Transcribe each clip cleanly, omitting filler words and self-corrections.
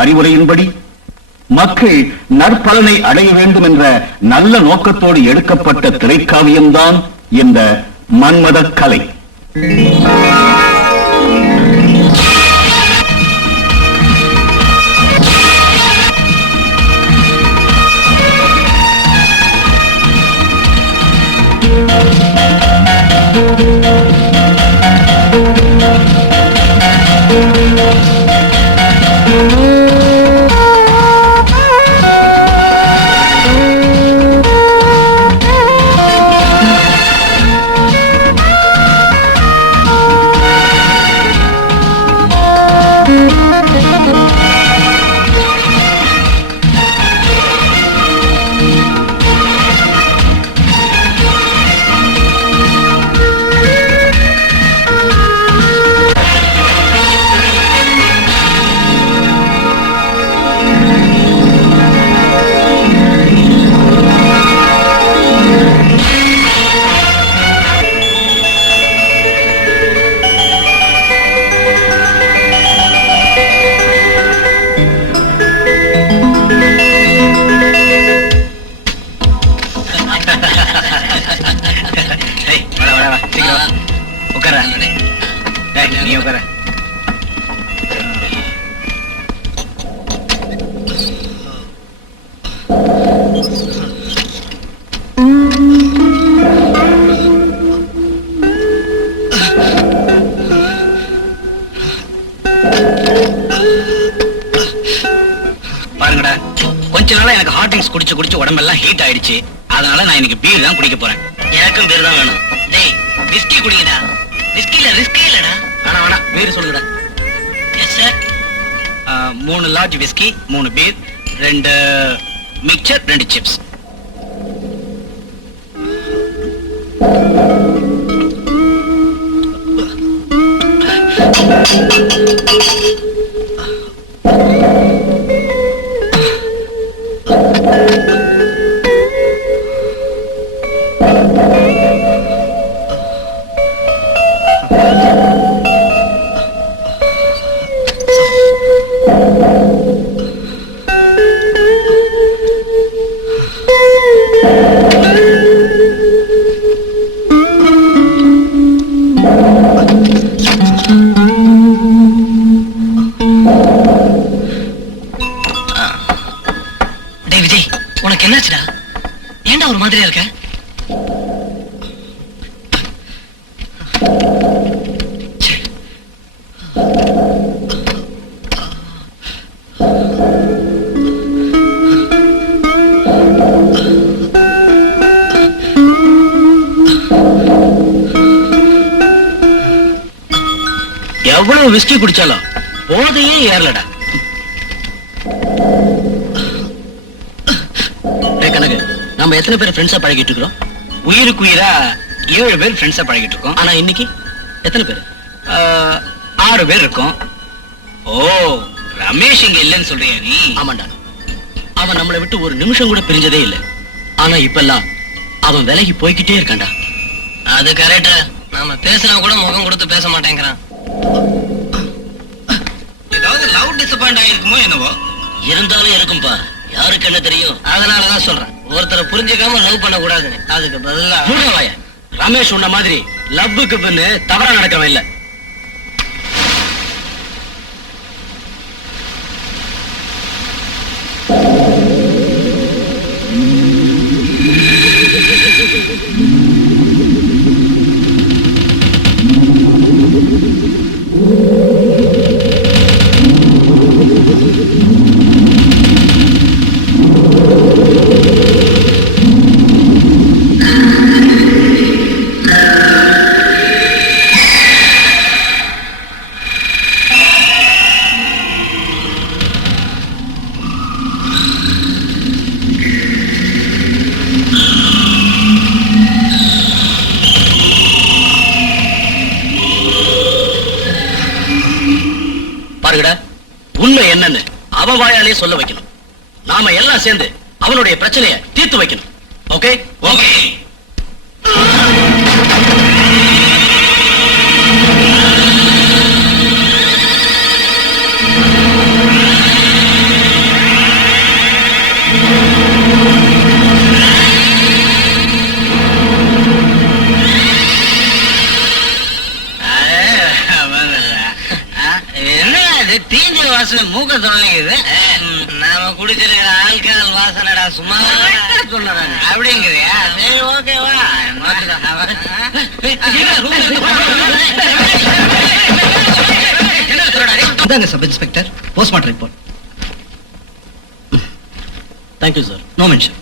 அறிவுரையின்படி மக்கள் நற்பலனை அடைய வேண்டும் என்ற நல்ல நோக்கத்தோடு எடுக்கப்பட்ட திரைக்காவியம்தான் இந்த மன்மத கலை. பாருங்கடா, கொஞ்ச நாளா எனக்கு ஹாட் ட்ரிங்க்ஸ் குடிச்சு குடிச்சு உடம்பெல்லாம் ஹீட் ஆயிடுச்சு. அதனால நான் இன்னைக்கு பீர் தான் குடிக்க போறேன். எனக்கும் பீர் தான் வேணும். டேய், விஸ்கி குடிங்கடா. விஸ்கில ரிஸ்கே இல்லடா. வேணா வேணா, பீர் சொல்லுடா. Yes sir. 3 large whisky, 3 beer, 2 mixture, 2 chips. உனக்கு என்னாச்சுடா? ஏன்டா ஒரு மாதிரியா இருக்க? எவ்வளவு விஸ்கி குடிச்சாலும் போதையே ஏறலடா. கணக்கு, நம்ம எத்தனை பேர் ஃப்ரெண்ட்ஸா பழகிட்டு இருக்கிறோம்? உயிருக்கு உயிரா 7 பேர் ஃப்ரெண்ட்ஸா பழகிட்டு இருக்கோம். ஆனா இன்னைக்கு எத்தனை பேர்? 6 பேர் இருக்கோம். ஓ, ரமேஷ் இங்க இல்லைன்னு சொல்றியா நீ? ஆமாண்டா, அவன் நம்மளை விட்டு ஒரு நிமிஷம் கூட பிரிஞ்சதே இல்லை. ஆனா இப்பெல்லாம் அவன் விலகி போய்கிட்டே இருக்கான்டா. அது கரெக்டா. நாம பேசினா கூட முகம் கொடுத்து பேச மாட்டேங்கிறான். ஏதாவது லவ் டிசப்பாயிண்ட் ஆயிருக்குமோ என்னவோ? இருந்தாலும் இருக்கும்பா, யாருக்கு என்ன தெரியும்? அதனாலதான் சொல்றேன், ஒருத்தரை புரிஞ்சுக்காம லவ் பண்ண கூடாது. அதுக்கு பதிலா ரமேஷ் உன்ன மாதிரி லவ்வுக்கு பின்னு தவறா நடக்கிறவன் இல்ல. உண்மை என்னன்னு அவன் வாயாலே சொல்ல வைக்கணும். நாம எல்லாம் சேர்ந்து அவனுடைய பிரச்சனையை தீர்த்து வைக்கணும். Okay okay. வாசனை மூக்க தொடங்குது. நாம குடிச்சிருக்கிற ஆல்கஹால் வாசனைடா. சும்மா சொல்றேன் அப்படிங்கிறியா? சரி, ஓகேவா? Sub inspector, postmortem report. Thank you sir. No mention.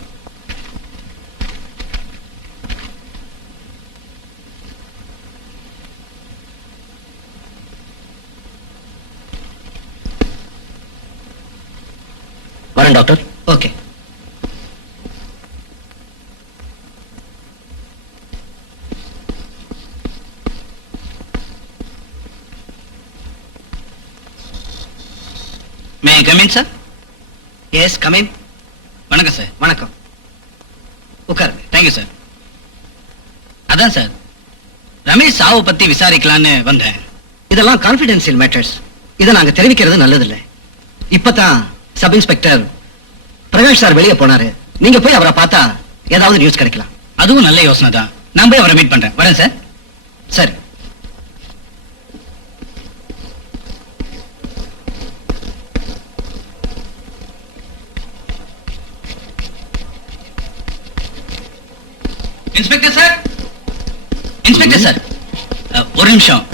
வரேன் doctor. Okay. May I come in sir? Yes, come in. வணக்கம் சார். வணக்கம். உட்காருங்க. Thank you sir. அதான் சார், ரமேஷ் சாவை பத்தி விசாரிக்கலான்னு வந்தேன். இதெல்லாம் கான்ஃபிடென்ஷியல் மேட்டர்ஸ். இதை நாங்க தெரிவிக்கிறது நல்லதில்லை. இப்பதான் சப் இன்ஸ்பெக்டர் பிரகாஷ் சார் வெளியே போனாரு. நீங்க போய் அவரை பார்த்தா ஏதாவது நியூஸ் கிடைக்கலாம். அதுவும் நல்ல யோசனை தான். நான் போய் அவரை மீட் பண்றேன். வரேன் சார். சரி. இன்ஸ்பெக்டர் சார், இன்ஸ்பெக்டர் சார், ஒரு நிமிஷம்.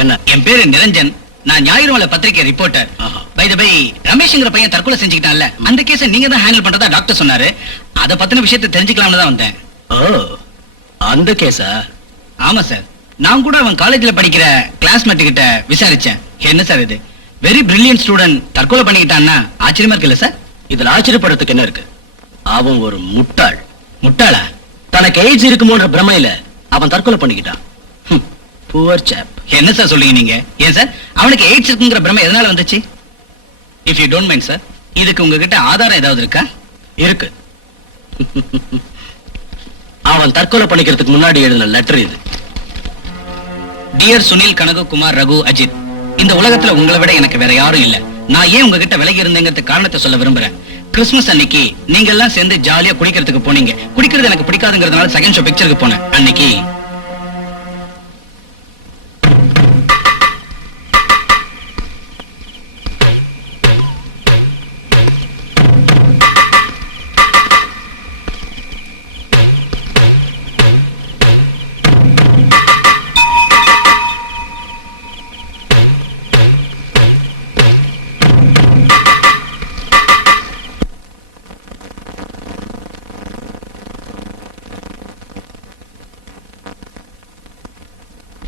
என்ன? என் பேரு நிரஞ்சன். நான் ஞாயிறுமலை பத்திரிகை ரிப்போர்ட்டர். பை தி பை, ரமேஷ்ங்கிற பையன் தற்கொலை செஞ்சுக்கிட்டான்ல, அந்த கேஸை நீங்க தான் ஹேண்டில் பண்றதா டாக்டர் சொன்னாரு. அத பத்தின விஷயத்தை தெரிஞ்சுக்கலாம்னு தான் வந்தேன். ஓ, அந்த கேஸா? ஆமா சார். நான் கூட அவன் காலேஜ்ல படிக்கிற கிளாஸ்மேட் கிட்ட விசாரிச்சேன். என்ன சார் இது, வெரி பிரில்லியன்ட் ஸ்டூடெண்ட் தற்கொலை பண்ணிக்கிட்டான்னா ஆச்சரியமா இருக்குல்ல சார்? இதுல ஆச்சரியப்படுறதுக்கு என்ன இருக்கு? அவன் ஒரு முட்டாள். முட்டாளா? தனக்கு எய்ட்ஸ் இருக்குமோன்ற பிரமையில அவன் தற்கொலை பண்ணிக்கிட்டான். புவர் சாப். என்ன சார் சொல்றீங்க நீங்க? ஏன் சார் அவனுக்கு எய்ட்ஸ் இருக்குங்கிற பிரமை எதனால வந்துச்சு? If you don't mind sir, இதுக்கு உங்ககிட்ட ஆதாரம் ஏதாவது இருக்கா? இருக்கு. அவன் தற்கொலை பண்ணிக்கிறதுக்கு முன்னாடி எழுதின லெட்டர் இது. டியர் சுனில், கனகு, குமார், ரகு, அஜித், இந்த உலகத்துல உங்களை விட எனக்கு வேற யாரும் இல்ல. நான் ஏன் உங்ககிட்ட விலகி இருந்தேங்கிறதுக்கு காரணத்தை சொல்ல விரும்புறேன். கிறிஸ்துமஸ் அன்னைக்கு நீங்க எல்லாம் சேர்ந்து ஜாலியா குடிக்கிறதுக்கு போனீங்க. குடிக்கிறது எனக்கு பிடிக்காதுங்கிறதுனால செகண்ட் ஷோ பிக்சருக்கு போனேன். அன்னைக்கு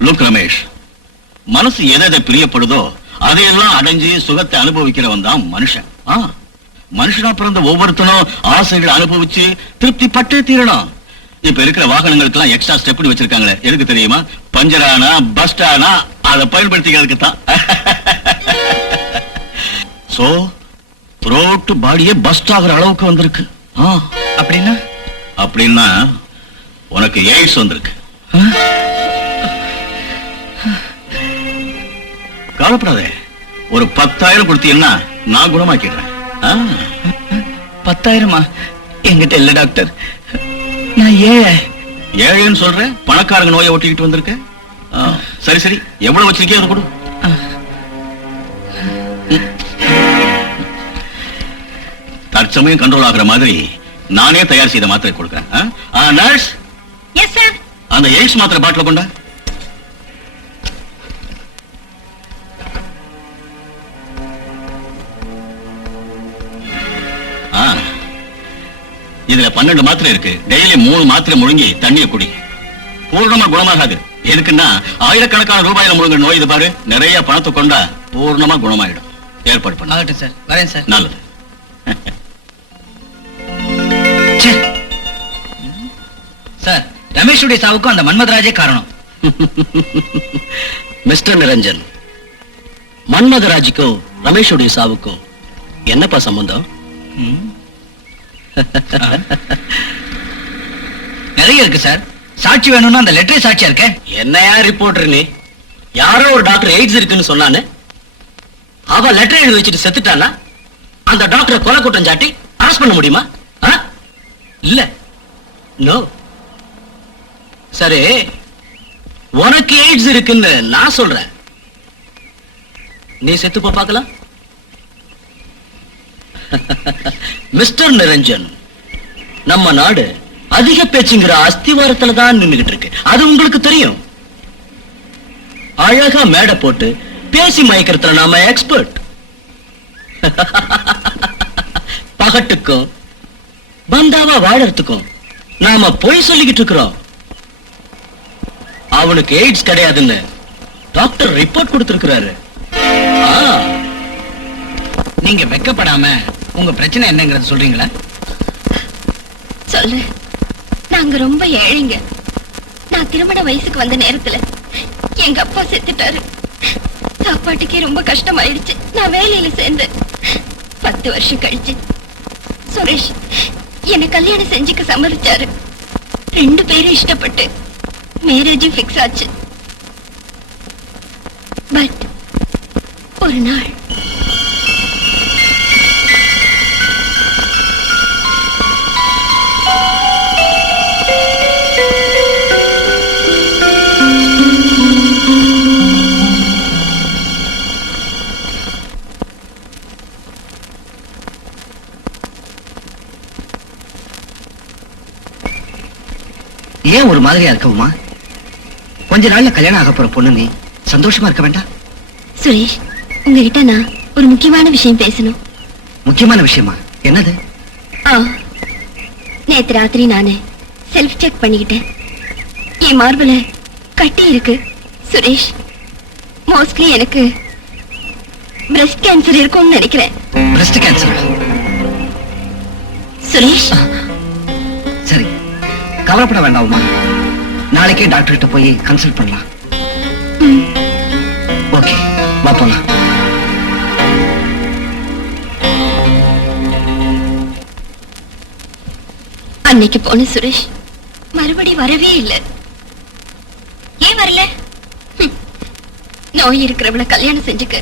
லுக் ரமேஷ், மனசு எதை பிரியப்படுதோ அதையெல்லாம் அடைஞ்சு சுகத்தை அனுபவிக்கிறவன் தான் மனுஷன். மனுஷனா பிறந்த ஒவ்வொருத்தனும் ஆசைகளை அனுபவிச்சு திருப்தி பட்டே தீரணும். இப்ப இருக்கிற வாகனங்களுக்கு எல்லாம் எக்ஸ்ட்ரா ஸ்டெப்னி வச்சிருக்காங்களே, எதுக்கு தெரியுமா? பஞ்சரானா பஸ்டானா அதை பயன்படுத்திக்கிறதுக்கு தான். சோ த்ரோட் பாடியே பஸ்ட் ஆகிற அளவுக்கு வந்திருக்கு. அப்படின்னா அப்படின்னா உனக்கு எய்ட்ஸ் வந்திருக்கு. கவலைப்படாதே, ஒரு 10,000 கொடுத்தீங்கன்னா நான் குணமாக்கிடுறேன். 10,000? என்கிட்ட இல்ல டாக்டர். நான் ஏழைன்னு சொல்றேன், பணக்காரங்க நோயை ஒட்டிக்கிட்டு வந்திருக்க. சரி சரி, எவ்வளவு வச்சிருக்கே அதை கொடு. தற்சமயம் கண்ட்ரோல் ஆகுற மாதிரி நானே தயார் செய்த மாத்திரை கொடுக்கிறேன். Nurse, yes sir. அந்த எய்ட்ஸ் மாத்திரை பாட்டில கொண்டா. இதுல 12 மாத்திரை இருக்கு. டெய்லி 3 மாத்திரை முழுங்கி தண்ணியை குடி. பூர்ணமா குணமாகாது. எதுக்குன்னா ஆயிரக்கணக்கான ரூபாயில முழுங்க நோய். இது பாரு, நிறைய பணத்தை கொண்டா பூர்ணமா குணமாயிடும். ஏற்பாடு பண்ண. ஆகட்டும் சார். வரேன் சார். நல்லது. சார், ரமேஷுடைய சாவுக்கும் அந்த மன்மதராஜே காரணம். மிஸ்டர் நிரஞ்சன், மன்மதராஜுக்கும் ரமேஷுடைய சாவுக்கும் என்னப்பா சம்பந்தம்? நிறைய இருக்கு சார். சாட்சி வேணும்னா அந்த லெட்டரே சாட்சியா இருக்க. என்னையா ரிப்போர்ட்டர் நீ? யாரோ ஒரு டாக்டர் எய்ட்ஸ் இருக்குன்னு சொன்னானே, அவ லெட்டர் எழுதி வச்சுட்டு செத்துட்டானா? அந்த டாக்டரை கொலை குற்றம் சாட்டி அரெஸ்ட் பண்ண முடியுமா? இல்ல, நோ. சரி, உனக்கு எய்ட்ஸ் இருக்குன்னு நான் சொல்றேன். நீ செத்து போ பார்க்கலாம். மிஸ்டர் நிரஞ்சன், நம்ம நாடு அதிக பேச்சுங்கிற அஸ்திவாரத்துல தான் நின்னுகிட்டு இருக்கு. அது உங்களுக்கு தெரியும். அழகா மேடை போட்டு பேசி மயக்கிறதுல நாம எக்ஸ்பர்ட். பகட்டுக்கும் பந்தாவா வாழறதுக்கும் நாம பொய் சொல்லிக்கிட்டு இருக்கிறோம். அவனுக்கு எய்ட்ஸ் கிடையாதுன்னு டாக்டர் ரிப்போர்ட் கொடுத்திருக்கிறாரு. நீங்க வெக்கப்படாம உங்க பிரச்சனை என்னங்கறத சொல்றீங்களா? சொல்லு. நாங்க ரொம்ப ஏழைங்க. நான் திருமண வயசுக்கு வந்த நேரத்துல எங்க அப்பா செத்துட்டாரு. சாப்பாட்டுக்கே ரொம்ப கஷ்டமாயிடுச்சு. நான் வேலையில சேர்ந்தேன். 10 வருஷம் கழிச்சு சுரேஷ் என்ன கல்யாணம் செஞ்சுக்க சம்மதிச்சாரு. 2 பேரும் இஷ்டப்பட்டு மேரேஜும் ஃபிக்ஸ் ஆச்சு. பட் ஒரு நாள் ஏன் ஒரு மாதிரியா இருக்கவுமா? கொஞ்ச நாள்ல கல்யாணம் ஆக போற பொண்ணு நீ சந்தோஷமா இருக்க வேண்டாம்? சுரேஷ், உங்ககிட்ட நான் ஒரு முக்கியமான விஷயம் பேசணும். முக்கியமான விஷயமா? என்னது? நேத்து ராத்திரி நானு செல்ஃப் செக் பண்ணிக்கிட்டேன். என் மார்புல கட்டி இருக்கு. சுரேஷ், மோஸ்ட்லி எனக்கு பிரஸ்ட் கேன்சர் இருக்கும்னு நினைக்கிறேன். பிரஸ்ட் கேன்சரா? சுரேஷ், சரி, கவலைப்பட வேண்டாமா? நாளைக்கே டாக்டர் கிட்ட போய் கன்சல்ட் பண்ணலாம். ஓகே, வா போலாம். அன்னைக்கு போன சுரேஷ் மறுபடி வரவே இல்லை. ஏன் வரல? நோய் இருக்கிறவளை கல்யாணம் செஞ்சுக்க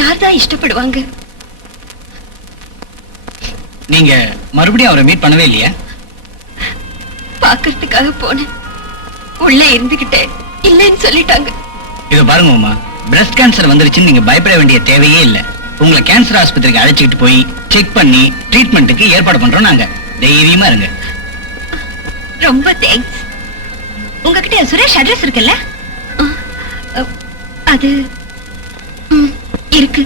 யார்தான் இஷ்டப்படுவாங்க? நீங்க மறுபடியும் அவரை மீட் பண்ணவே இல்லையா? பாக்கிறதுக்காக போனேன். உள்ளே இருந்துகிட்டே இல்லைன்னு சொல்லிட்டாங்க. இத பாருங்க அம்மா, பிரஸ்ட் கேன்சர் வந்துருச்சுன்னு நீங்க பயப்பட வேண்டிய தேவையே இல்ல. உங்களை கேன்சர் ஆஸ்பத்திரிக்கு அழைச்சிட்டு போய் செக் பண்ணி ட்ரீட்மெண்ட்டுக்கு ஏற்பாடு பண்றோம் நாங்க. தைரியமா இருங்க. ரொம்ப தேங்க்ஸ். உங்ககிட்ட சுரேஷ் அட்ரஸ் இருக்குல்ல? அது இருக்கு.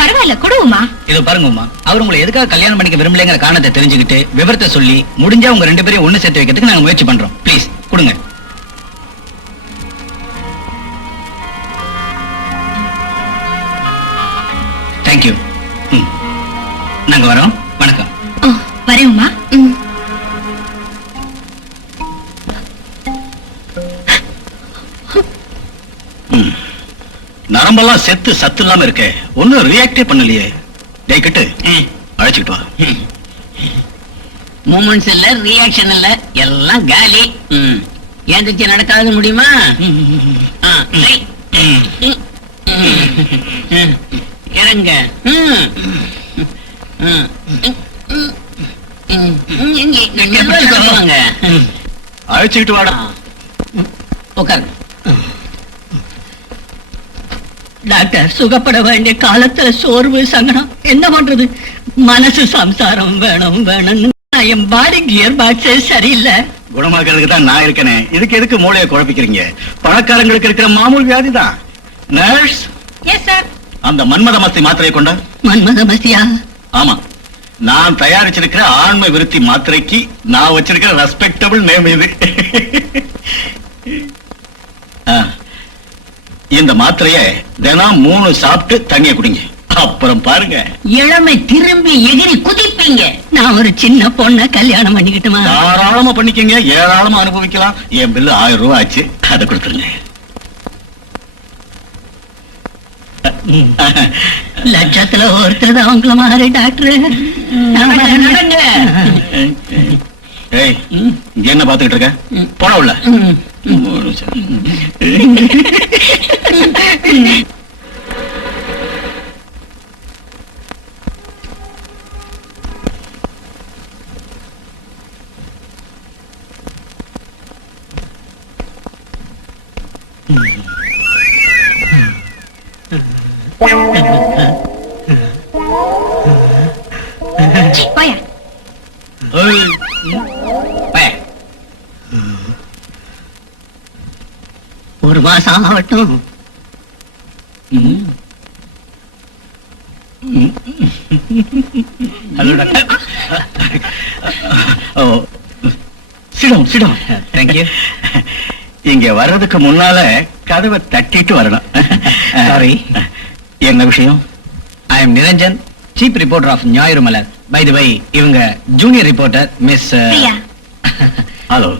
பரவாயில்ல, கொடுவோமா? இதோ பாருங்க அம்மா, அவர் உங்களை எதுக்காக கல்யாணம் பண்ணிக்க விரும்பலைங்கிற காரணத்தை தெரிஞ்சுக்கிட்டு விவரத்தை சொல்லி முடிஞ்சா உங்க 2 பேரையும் ஒண்ணு சேர்த்து வைக்கிறதுக்கு நாங்க முயற்சி பண்றோம். ப்ளீஸ் கொடுங்க. தேங்க்யூ. நாங்க வரோம். வணக்கம். வரேம்மா. நரம்பெல்லாம் செத்து சத்து இல்லாம இருக்கே, ஒன்னும் ரியாக்டே பண்ணலையே. டேய் கட்டு, அழைச்சிட்டு வா. மூமெண்ட்ஸ் இல்ல, ரியாக்ஷன் இல்ல, எல்லாம் காலி. ஏந்திரிச்சு நடக்காத முடியுமா? இறங்க. அழைச்சிட்டு வாடா. உட்காரு. டாக்டர், சுகப்பட வேண்டிய காலத்துல சோர்வு சங்கடம் என்ன பண்றது? மனசு சம்சாரம் வேணும் வேணும்னு என் பாடி கியர் பாக்ஸே சரியில்லை. குணமாக்குறதுக்கு தான் நான் இருக்கனே. இதுக்கு எதுக்கு மூளையை குழப்பிக்கிறீங்க? பணக்காரங்களுக்கு இருக்கிற மாமூல் வியாதி தான். Nurse, yes sir. அந்த மன்மத மஸ்தி மாத்திரையை கொண்ட. மன்மத மஸ்தியா? ஆமா, நான் தயாரிச்சிருக்கிற ஆன்ம விருத்தி மாத்திரைக்கு நான் வச்சிருக்கிற ரெஸ்பெக்டபிள் நேம் இது. இந்த மாத்திரைய தினம் 3 சாப்பிட்டு தண்ணிய குடிங்க. அப்புறம் பாருங்க, இளமை திரும்பி எகிரி குதிப்பீங்க. நான் ஒரு சின்ன பொண்ண கல்யாணம் பண்ணிக்கிட்டுமா? தாராளமா பண்ணிக்கங்க, ஏராளமா அனுபவிக்கலாம். என் பில்லு 1000 ரூபாய் ஆச்சு, அதை கொடுத்துருங்க. லட்சத்துல ஒருத்தர் தான் அவங்கள மாதிரி டாக்டர். ஏய், இங்க என்ன பாத்துக்கிட்டு இருக்க? போட உள்ள. போயா. ஒரு மாசம் ஆகட்டும். Hello doctor. Sit down sit down. Thank you. இங்க வர்றதுக்கு முன்னால கதவை தட்டிட்டு வரணும். சாரி. என்ன விஷயம்? I am Niranjan, chief reporter of Gnayiru Malar. By the way, இவங்க junior reporter miss Priya. Hello.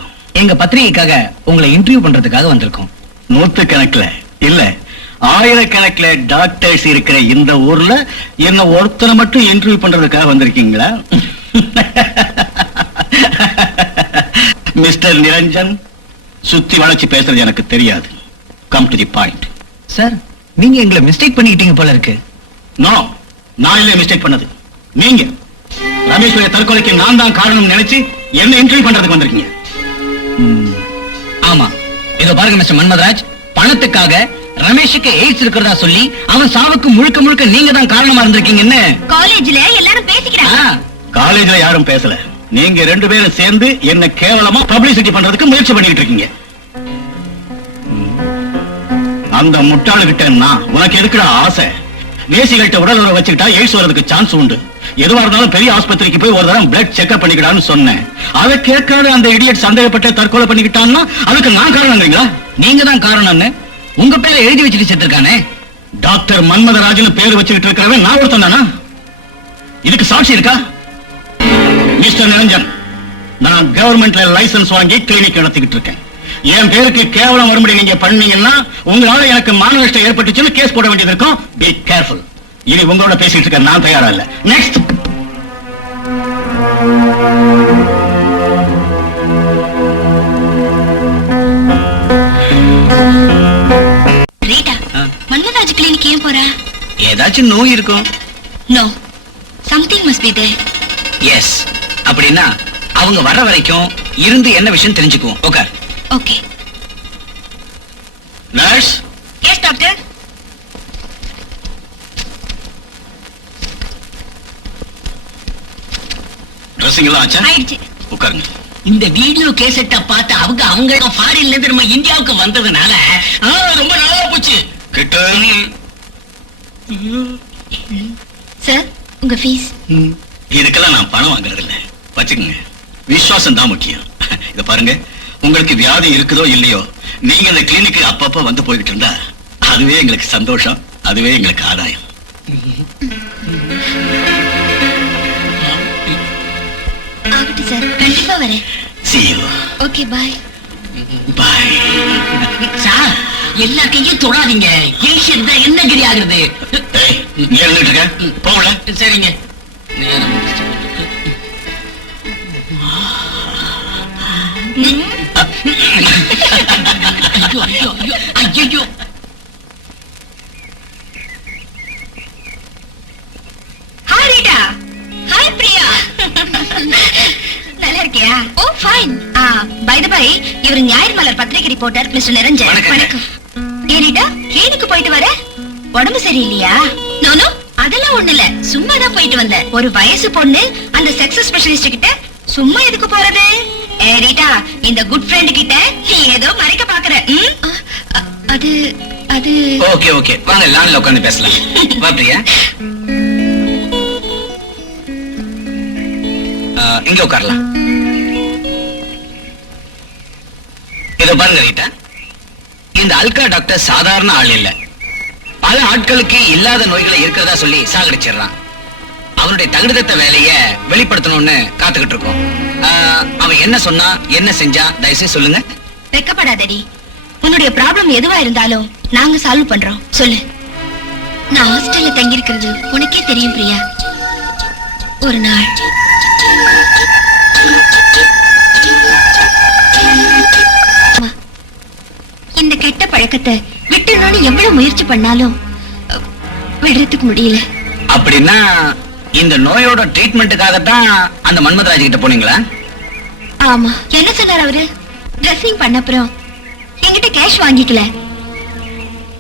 எங்க பத்திரிகைக்காக உங்களை இன்டர்வியூ பண்றதுக்காக வந்திருக்கோம். நூத்துக்கணக்குல இல்ல ஆயிரக்கணக்குல டாக்டர்ஸ் இருக்கிற இந்த ஊர்ல என்ன ஒருத்தரை மட்டும் இன்டர்வியூ பண்றதுக்காக வந்திருக்கீங்களா? மிஸ்டர் நிரஞ்சன், சுத்தி வளைச்சு பேசுறது எனக்கு தெரியாது. Come to the point. Sir, நீங்க எங்களை மிஸ்டேக் பண்ணிக்கிட்டீங்க போல இருக்கு. நோ, நான் இல்ல மிஸ்டேக் பண்ணது, நீங்க. ரமேஷோட தற்கொலைக்கு நான் தான் காரணம் நினைச்சு என்ன இன்டர்வியூ பண்றதுக்கு வந்திருக்கீங்க. ஆமா, இதோ பாருங்க மிஸ்டர் மன்மதராஜ், பணத்துக்காக ரமேஷுக்கு எய்ட்ஸ் இருக்கிறதா சொல்லி அவன் சாவுக்கு முழுக்க முழுக்க நீங்க தான் காரணமா இருந்திருக்கீங்கன்னு காலேஜ்ல எல்லாரும் பேசிக்கிறாங்க. காலேஜ்ல யாரும் பேசல. நீங்க ரெண்டு பேரும் சேர்ந்து என்ன கேவலமா பப்ளிசிட்டி பண்றதுக்கு முயற்சி பண்ணிட்டு இருக்கீங்க. அந்த முட்டாளுகிட்ட நான் உனக்கு எதுக்குடா ஆசை? நேசிகள்கிட்ட உடல் உறவு வச்சுக்கிட்டா எய்ட்ஸ் வரதுக்கு சான்ஸ் உண்டு. எதுவா இருந்தாலும் பெரிய ஆஸ்பத்திரிக்கு போய் ஒரு தரம் பிளட் செக்அப் பண்ணிக்கலாம்னு சொன்னேன். அதை கேட்காத அந்த இடியட் சந்தேகப்பட்டு தற்கொலை பண்ணிக்கிட்டான்னா அதுக்கு நான் காரணங்களா? நீங்க தான் காரணம்னு உங்க பேரை எழுதி வச்சுட்டு செத்துருக்கானே. டாக்டர் மன்மதராஜன் பேர் வச்சுக்கிட்டு இருக்கிறவன் நான் ஒருத்தன் தானா? இதுக்கு சாட்சி இருக்கா? மிஸ்டர் நிரஞ்சன், நான் கவர்மெண்ட்ல லைசன்ஸ் வாங்கி கிளினிக் நடத்திக்கிட்டு இருக்கேன். என் பேருக்கு கேவலம் வரும்படி நீங்க பண்ணீங்கன்னா உங்களால எனக்கு மான நஷ்டம் ஏற்பட்டுச்சுன்னு கேஸ் போட வேண்டியது இருக்கும். Be careful. இனி உங்களோட பேசிட்டு இருக்க நான் தயாரா இல்ல. நெக்ஸ்ட். ரீட்டா, மன்மதராஜ் கிளினிக் ஏன் போறா? ஏதாச்சும் நோய் இருக்கும். No, something must be there. Yes, அப்படின்னா அவங்க வர வரைக்கும் இருந்து என்ன விஷயம் தெரிஞ்சுக்குவோம். Okay. Okay. Nurse. Yes doctor. Dressing எல்லாம் ஆச்சா? ஆயிடுச்சு. உட்காருங்க. இந்த வீடியோ கேசட்டை பார்த்து அவங்க ஃபாரின்ல இருந்து நம்ம இந்தியாவுக்கு வந்ததுனால ரொம்ப நல்லா போச்சு. கிட்ட சார், உங்க ஃபீஸ். இதுக்கெல்லாம் நான் பணம் வாங்குறது இல்ல. வச்சுக்கோங்க. விசுவாசம் தான் முக்கியம். இத பாருங்க, உங்களுக்கு வியாதி இருக்குதோ இல்லையோ, நீங்க இந்த கிளினிக்கு அப்பப்ப வந்து போய்கிட்டு இருந்தா அதுவே எங்களுக்கு சந்தோஷம், அதுவே எங்களுக்கு ஆதாயம். ஆகட்டும் சார், கண்டிப்பா வரேன். See you. Okay, bye. Bye. Sir, எல்லா கையும் தொடாதீங்க. ஏஷியன் தான் என்ன கிரி ஆகுறது. ஏய், நீ எழுந்துட்டு இருக்க? போகல. சரிங்க. ஐயோ, ஹாய் ரீட்டா. ஹாய் பிரியா. நல்லா இருக்கியா? ஓ ஃபைன். பை தி பை, இவர் ஞாயிறு மலர் பத்திரிகை ரிப்போர்ட்டர் மிஸ்டர் நிரஞ்சன். வணக்கம். ஏ ரீட்டா, கிளினிக்கு போயிட்டு வர? உடம்பு சரியில்லையா? நோ, அதெல்லாம் ஒண்ணு இல்ல, சும்மா தான் போயிட்டு வந்தேன். ஒரு வயசு பொண்ணு அந்த செக்ஸ் ஸ்பெஷலிஸ்ட் கிட்ட சும்மா எதுக்கு போறது? ஏ ரீட்டா, இந்த குட் ஃப்ரெண்ட் கிட்ட நீ ஏதோ மறைக்க பாக்குற. அது அது ஓகே ஓகே, வாங்க லான்ல உட்கார்ந்து பேசலாம். வா பிரியா, இங்க உட்காரலாம். இத பாருங்க ரீட்டா, இந்த அல்கா டாக்டர் சாதாரண ஆள் இல்ல. பல ஆட்களுக்கு இல்லாத நோய்களை இருக்கிறதா சொல்லி சாகடிச்சிடறான். அவனுடைய தகுதித்த வேலைய வெளிப்படுத்தணும்னு காத்துக்கிட்டு இருக்கோம். அவன் என்ன சொன்னா, என்ன செஞ்சா, தயவுசெய்து சொல்லுங்க. வெக்கப்படாதடி. உன்னுடைய ப்ராப்ளம் எதுவா இருந்தாலும் நாங்க சால்வ் பண்றோம். சொல்லு. நான் ஹாஸ்டல்ல தங்கி இருக்கிறது உனக்கே தெரியும் பிரியா. ஒரு நாள் இந்த கெட்ட பழக்கத்தை விட்டுறணும்னு எவ்வளவு முயற்சி பண்ணாலும் விடுறதுக்கு முடியல. அப்படின்னா இந்த நோயோட ட்ரீட்மெண்ட்டுக்காக தான் அந்த மன்மதராஜ் கிட்ட போனீங்களா? ஆமா. என்ன சொன்னார் அவரு? ட்ரெஸ்ஸிங் பண்ண அப்புறம் என்கிட்ட கேஷ் வாங்கிக்கல.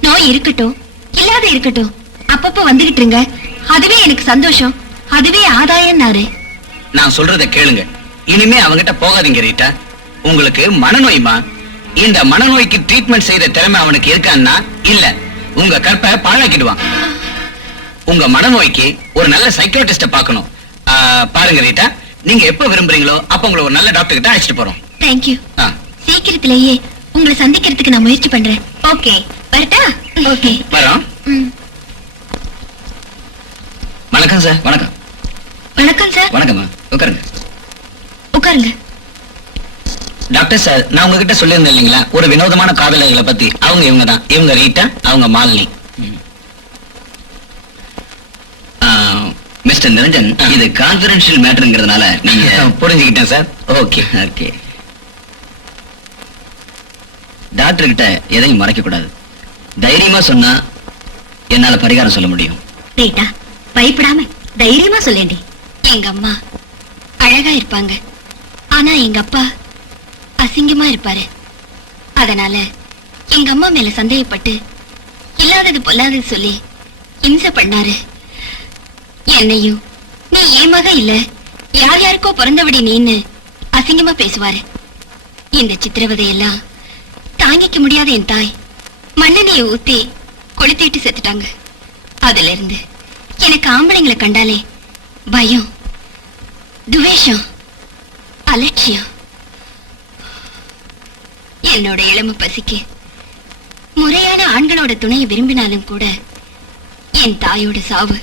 நோய் இருக்கட்டும், இல்லாத இருக்கட்டும், அப்பப்ப வந்துகிட்டு இருங்க, அதுவே எனக்கு சந்தோஷம், அதுவே ஆதாயம்னாரு. நான் சொல்றத கேளுங்க. இனிமே அவங்கிட்ட போகாதீங்க ரீட்டா. உங்களுக்கு மனநோய்மா. இந்த மனநோய்க்கு ட்ரீட்மெண்ட் செய்யற திறமை அவனுக்கு இருக்கான்னா இல்ல உங்க கற்பை பாழாக்கிடுவான். உங்க மனநோய்க்கு ஒரு நல்ல சைக்கியாட்ரிஸ்ட பார்க்கணும். பாருங்க ரீட்டா, நீங்க எப்ப விரும்புறீங்களோ அப்ப உங்களை ஒரு நல்ல டாக்டர் கிட்ட அழைச்சிட்டு போறோம். தேங்க்யூ. ஆ, சீக்கிரத்திலேயே உங்களை சந்திக்கிறதுக்கு நான் முயற்சி பண்றேன். ஓகே, வரட்டா? ஓகே. வரோம். ம். வணக்கம் சார். வணக்கம். வணக்கம் சார். வணக்கம்மா, உட்காருங்க. உட்காருங்க. டாக்டர் சார், நான் உங்ககிட்ட சொல்லியிருந்தேன் இல்லைங்களா ஒரு வினோதமான காதலர்களை பத்தி. அவங்க இவங்க தான். இவங்க ரீட்டா, அவங்க மாலினி. மிஸ்டர் நிரஞ்சன், இது கான்பிடென்ஷியல் மேட்டர்ங்கிறதுனால நீங்க புரிஞ்சுக்கிட்டேன் சார். Okay okay. டாக்டர் கிட்ட எதையும் மறைக்க கூடாது. தைரியமா சொன்னா என்னால பரிகாரம் சொல்ல முடியும். ரீட்டா, பயப்படாம தைரியமா சொல்லேண்டி. எங்க அம்மா அழகா இருப்பாங்க, ஆனா எங்க அப்பா அசிங்கமா இருப்பாரு. அதனால எங்க அம்மா மேல சந்தேகப்பட்டு இல்லாதது பொல்லாதது சொல்லி இம்சை பண்ணாரு. என்னையும் நீ ஏன் மக இல்ல, யார் யாருக்கோ பிறந்தபடி நீன்னு அசிங்கமா பேசுவாரு. இந்த சித்திரவதையெல்லாம் தாங்கிக்க முடியாத என் தாய் மண்ணெண்ணையை ஊத்தி கொளுத்திட்டு செத்துட்டாங்க. அதுல இருந்து எனக்கு ஆம்பளைங்களை கண்டாலே பயம், துவேஷம், அலட்சியம். என்னோட இளம பசிக்கு முறையான ஆண்களோட துணையை விரும்பினாலும் கூட என் தாயோட சாவு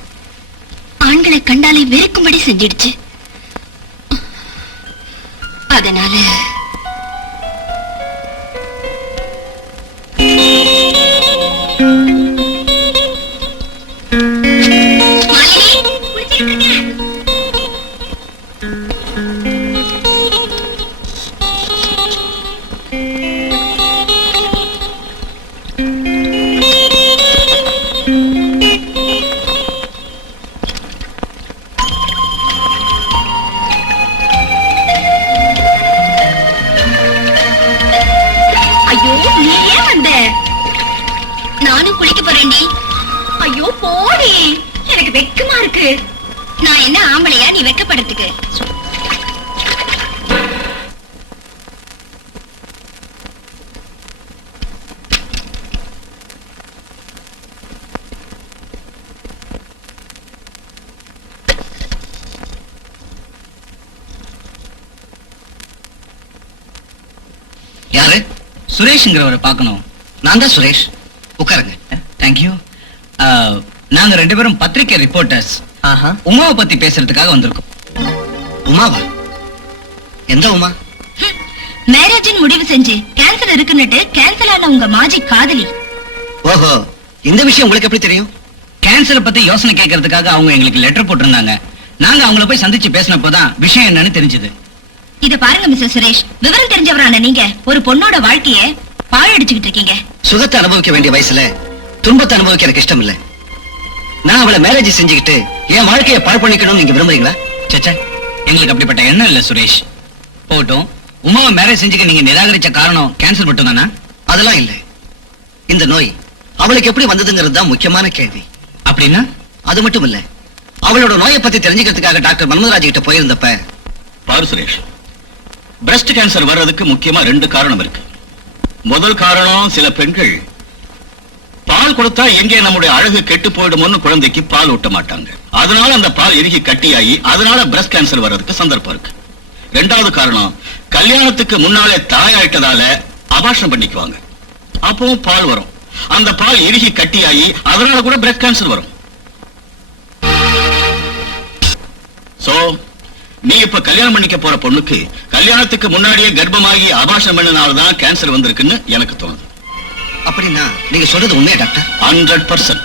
ஆண்களை கண்டாலே வெறுக்கும்படி செஞ்சிடுச்சு. அதனால நானும் குளிக்க போறேன்டி. ஐயோ போடி, எனக்கு வெக்கமா இருக்கு. நான் என்ன ஆம்பளையா நீ வெக்கப்படுறதுக்கு? யாரு? சுரேஷ்ங்கிறவரை பார்க்கணும். நான் தான் சுரேஷ். உட்காருங்க. தேங்க்யூ. நாங்க 2 பேரும் பத்திரிகை ரிப்போர்ட்டர்ஸ். உமாவை பத்தி பேசுறதுக்காக வந்திருக்கோம். உமாவா? எந்த உமா? மேரேஜின் முடிவு செஞ்சு கேன்சர் இருக்குன்னுட்டு கேன்சல் ஆன உங்க மாஜி காதலி. ஓஹோ, இந்த விஷயம் உங்களுக்கு எப்படி தெரியும்? கேன்சரை பத்தி யோசனை கேட்கறதுக்காக அவங்க எங்களுக்கு லெட்டர் போட்டிருந்தாங்க. நாங்க அவங்கள போய் சந்திச்சு பேசினப்போதான் விஷயம் என்னன்னு தெரிஞ்சது. இத பாருங்க மிஸ்டர் சுரேஷ், விவரம் தெரிஞ்சவரான நீங்க ஒரு பொண்ணோட வாழ்க்கைய பாழடிச்சுக்கிட்டு இருக்கீங்க. சுகத்தை அனுபவிக்க வேண்டிய வயசுல துன்பத்தை அனுபவிக்க எனக்கு இஷ்டம் இல்ல. நான் அவளை மேரேஜ் செஞ்சுக்கிட்டு என் வாழ்க்கையை பாழ் பண்ணிக்கணும்னு நீங்க விரும்புறீங்களா? சச்சா, எங்களுக்கு அப்படிப்பட்ட எண்ணம் இல்ல சுரேஷ். போட்டும், உமாவை மேரேஜ் செஞ்சுக்க நீங்க நிராகரிச்ச காரணம் கேன்சல் மட்டும் தானா? அதெல்லாம் இல்ல. இந்த நோய் அவளுக்கு எப்படி வந்ததுங்கிறது தான் முக்கியமான கேள்வி. அப்படின்னா? அது மட்டும் இல்ல, அவளோட நோயை பத்தி தெரிஞ்சுக்கிறதுக்காக டாக்டர் மன்மதராஜ் கிட்ட போயிருந்தப்ப. பாரு சுரேஷ், பிரஸ்ட் கேன்சர் வர்றதுக்கு முக்கியமா 2 காரணம் இருக்கு. முதல் காரணம், சில பெண்கள் பால் கொடுத்தா எங்கே நம்முடைய அழகு கெட்டு போயிடுமோன்னு குழந்தைக்கு பால் ஊட்ட மாட்டாங்க. அதனால அந்த பால் இறுகி கட்டியாகி அதனால பிரஸ்ட் கேன்சர் வர்றதுக்கு சந்தர்ப்பம் இருக்கு. 2வது காரணம், கல்யாணத்துக்கு முன்னாலே தாயாயிட்டதால அபாஷம் பண்ணிக்குவாங்க. அப்பவும் பால் வரும். அந்த பால் இறுகி கட்டியாகி அதனால கூட பிரஸ்ட் கேன்சர் வரும். சோ நீ இப்ப கல்யாணம் பண்ணிக்க போற பொண்ணுக்கு கல்யாணத்துக்கு முன்னாடியே கர்ப்பமாகி அபாஷம் பண்ணனால்தான் கேன்சர் வந்திருக்குன்னு எனக்கு தோணுது. அப்படின்னா நீங்க சொல்றது உண்மையா டாக்டர்? 100%.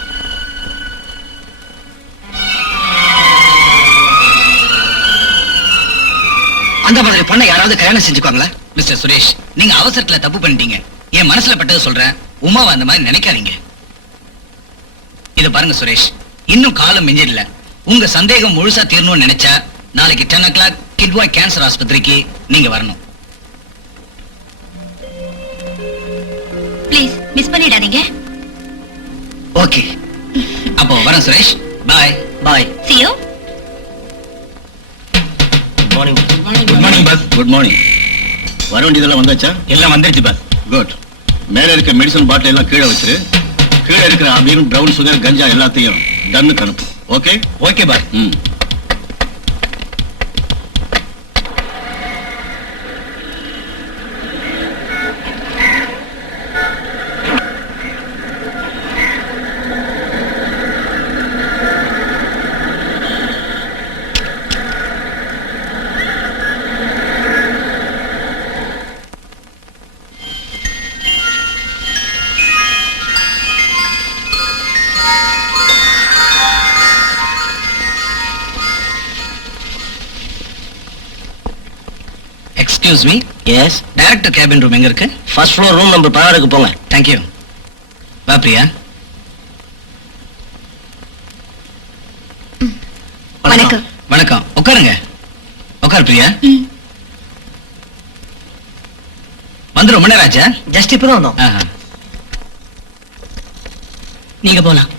அந்த மாதிரி பொண்ணை யாராவது கல்யாணம் செஞ்சுக்குவாங்களா? மிஸ்டர் சுரேஷ், நீங்க அவசரத்துல தப்பு பண்ணிட்டீங்க. என் மனசுல பட்டது சொல்றேன், உமாவை அந்த மாதிரி நினைக்காதீங்க. இத பாருங்க சுரேஷ், இன்னும் காலம் மிஞ்சிடல. உங்க சந்தேகம் முழுசா தீரணும்னு நினைச்சா நாளைக்கு 10 o'clock கிட்வாய் கேன்சர் ஆஸ்பத்திரிக்கு நீங்க வரணும். ப்ளீஸ் மிஸ் பண்ணிடாதீங்க. ஓகே, அப்போ வரேன் சுரேஷ். பாய். பாய். See you. Morning. Good morning bus. Good morning. வர வேண்டியதெல்லாம் வந்தாச்சா? எல்லாம் வந்துருச்சு பாஸ். குட். மேல இருக்க மெடிசன் பாட்டில் எல்லாம் கீழே வச்சிரு. கீழே இருக்கிற அபீரும் பிரவுன் சுகர் கஞ்சா எல்லாத்தையும் டன்னு அனுப்பு. ஓகே? Okay boss. ம். Excuse me. Yes. Director cabin room எங்க இருக்கு? ஃபர்ஸ்ட் ஃப்ளோர் ரூம் நம்பர் 16க்கு போங்க. தேங்க்யூ. வா பிரியா. வணக்கம். வணக்கம். உட்காருங்க. உட்கார் பிரியா. வந்து ரொம்ப நேரம் ஆச்சா? ஜஸ்ட் இப்பதான் வந்தோம். ஆஹா. நீங்க போலாம்.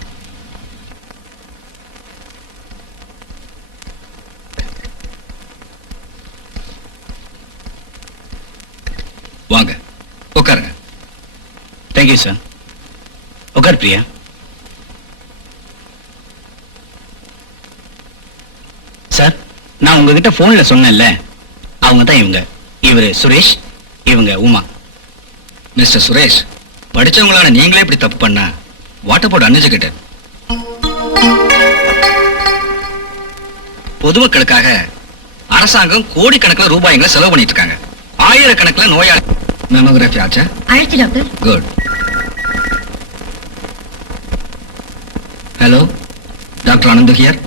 வாங்க உட்காருங்க. Thank you sir. உட்கார் பிரியா. சார், நான் உங்ககிட்ட போன்ல சொன்னேன்ல, அவங்க தான் இவங்க. இவரு சுரேஷ், இவங்க உமா. மிஸ்டர் சுரேஷ், படிச்சவங்களான நீங்களே இப்படி தப்பு பண்ணா வாட் அபௌட் அன்எஜுகேட்டட்? பொதுமக்களுக்காக அரசாங்கம் கோடிக்கணக்கில் ரூபாய்களை செலவு பண்ணிட்டு இருக்காங்க. ஆயிரக்கணக்கில் நோயாளி. மேமோகிராஃபி ஆச்சா? அழைச்சு doctor. Good. Hello, doctor Anand here.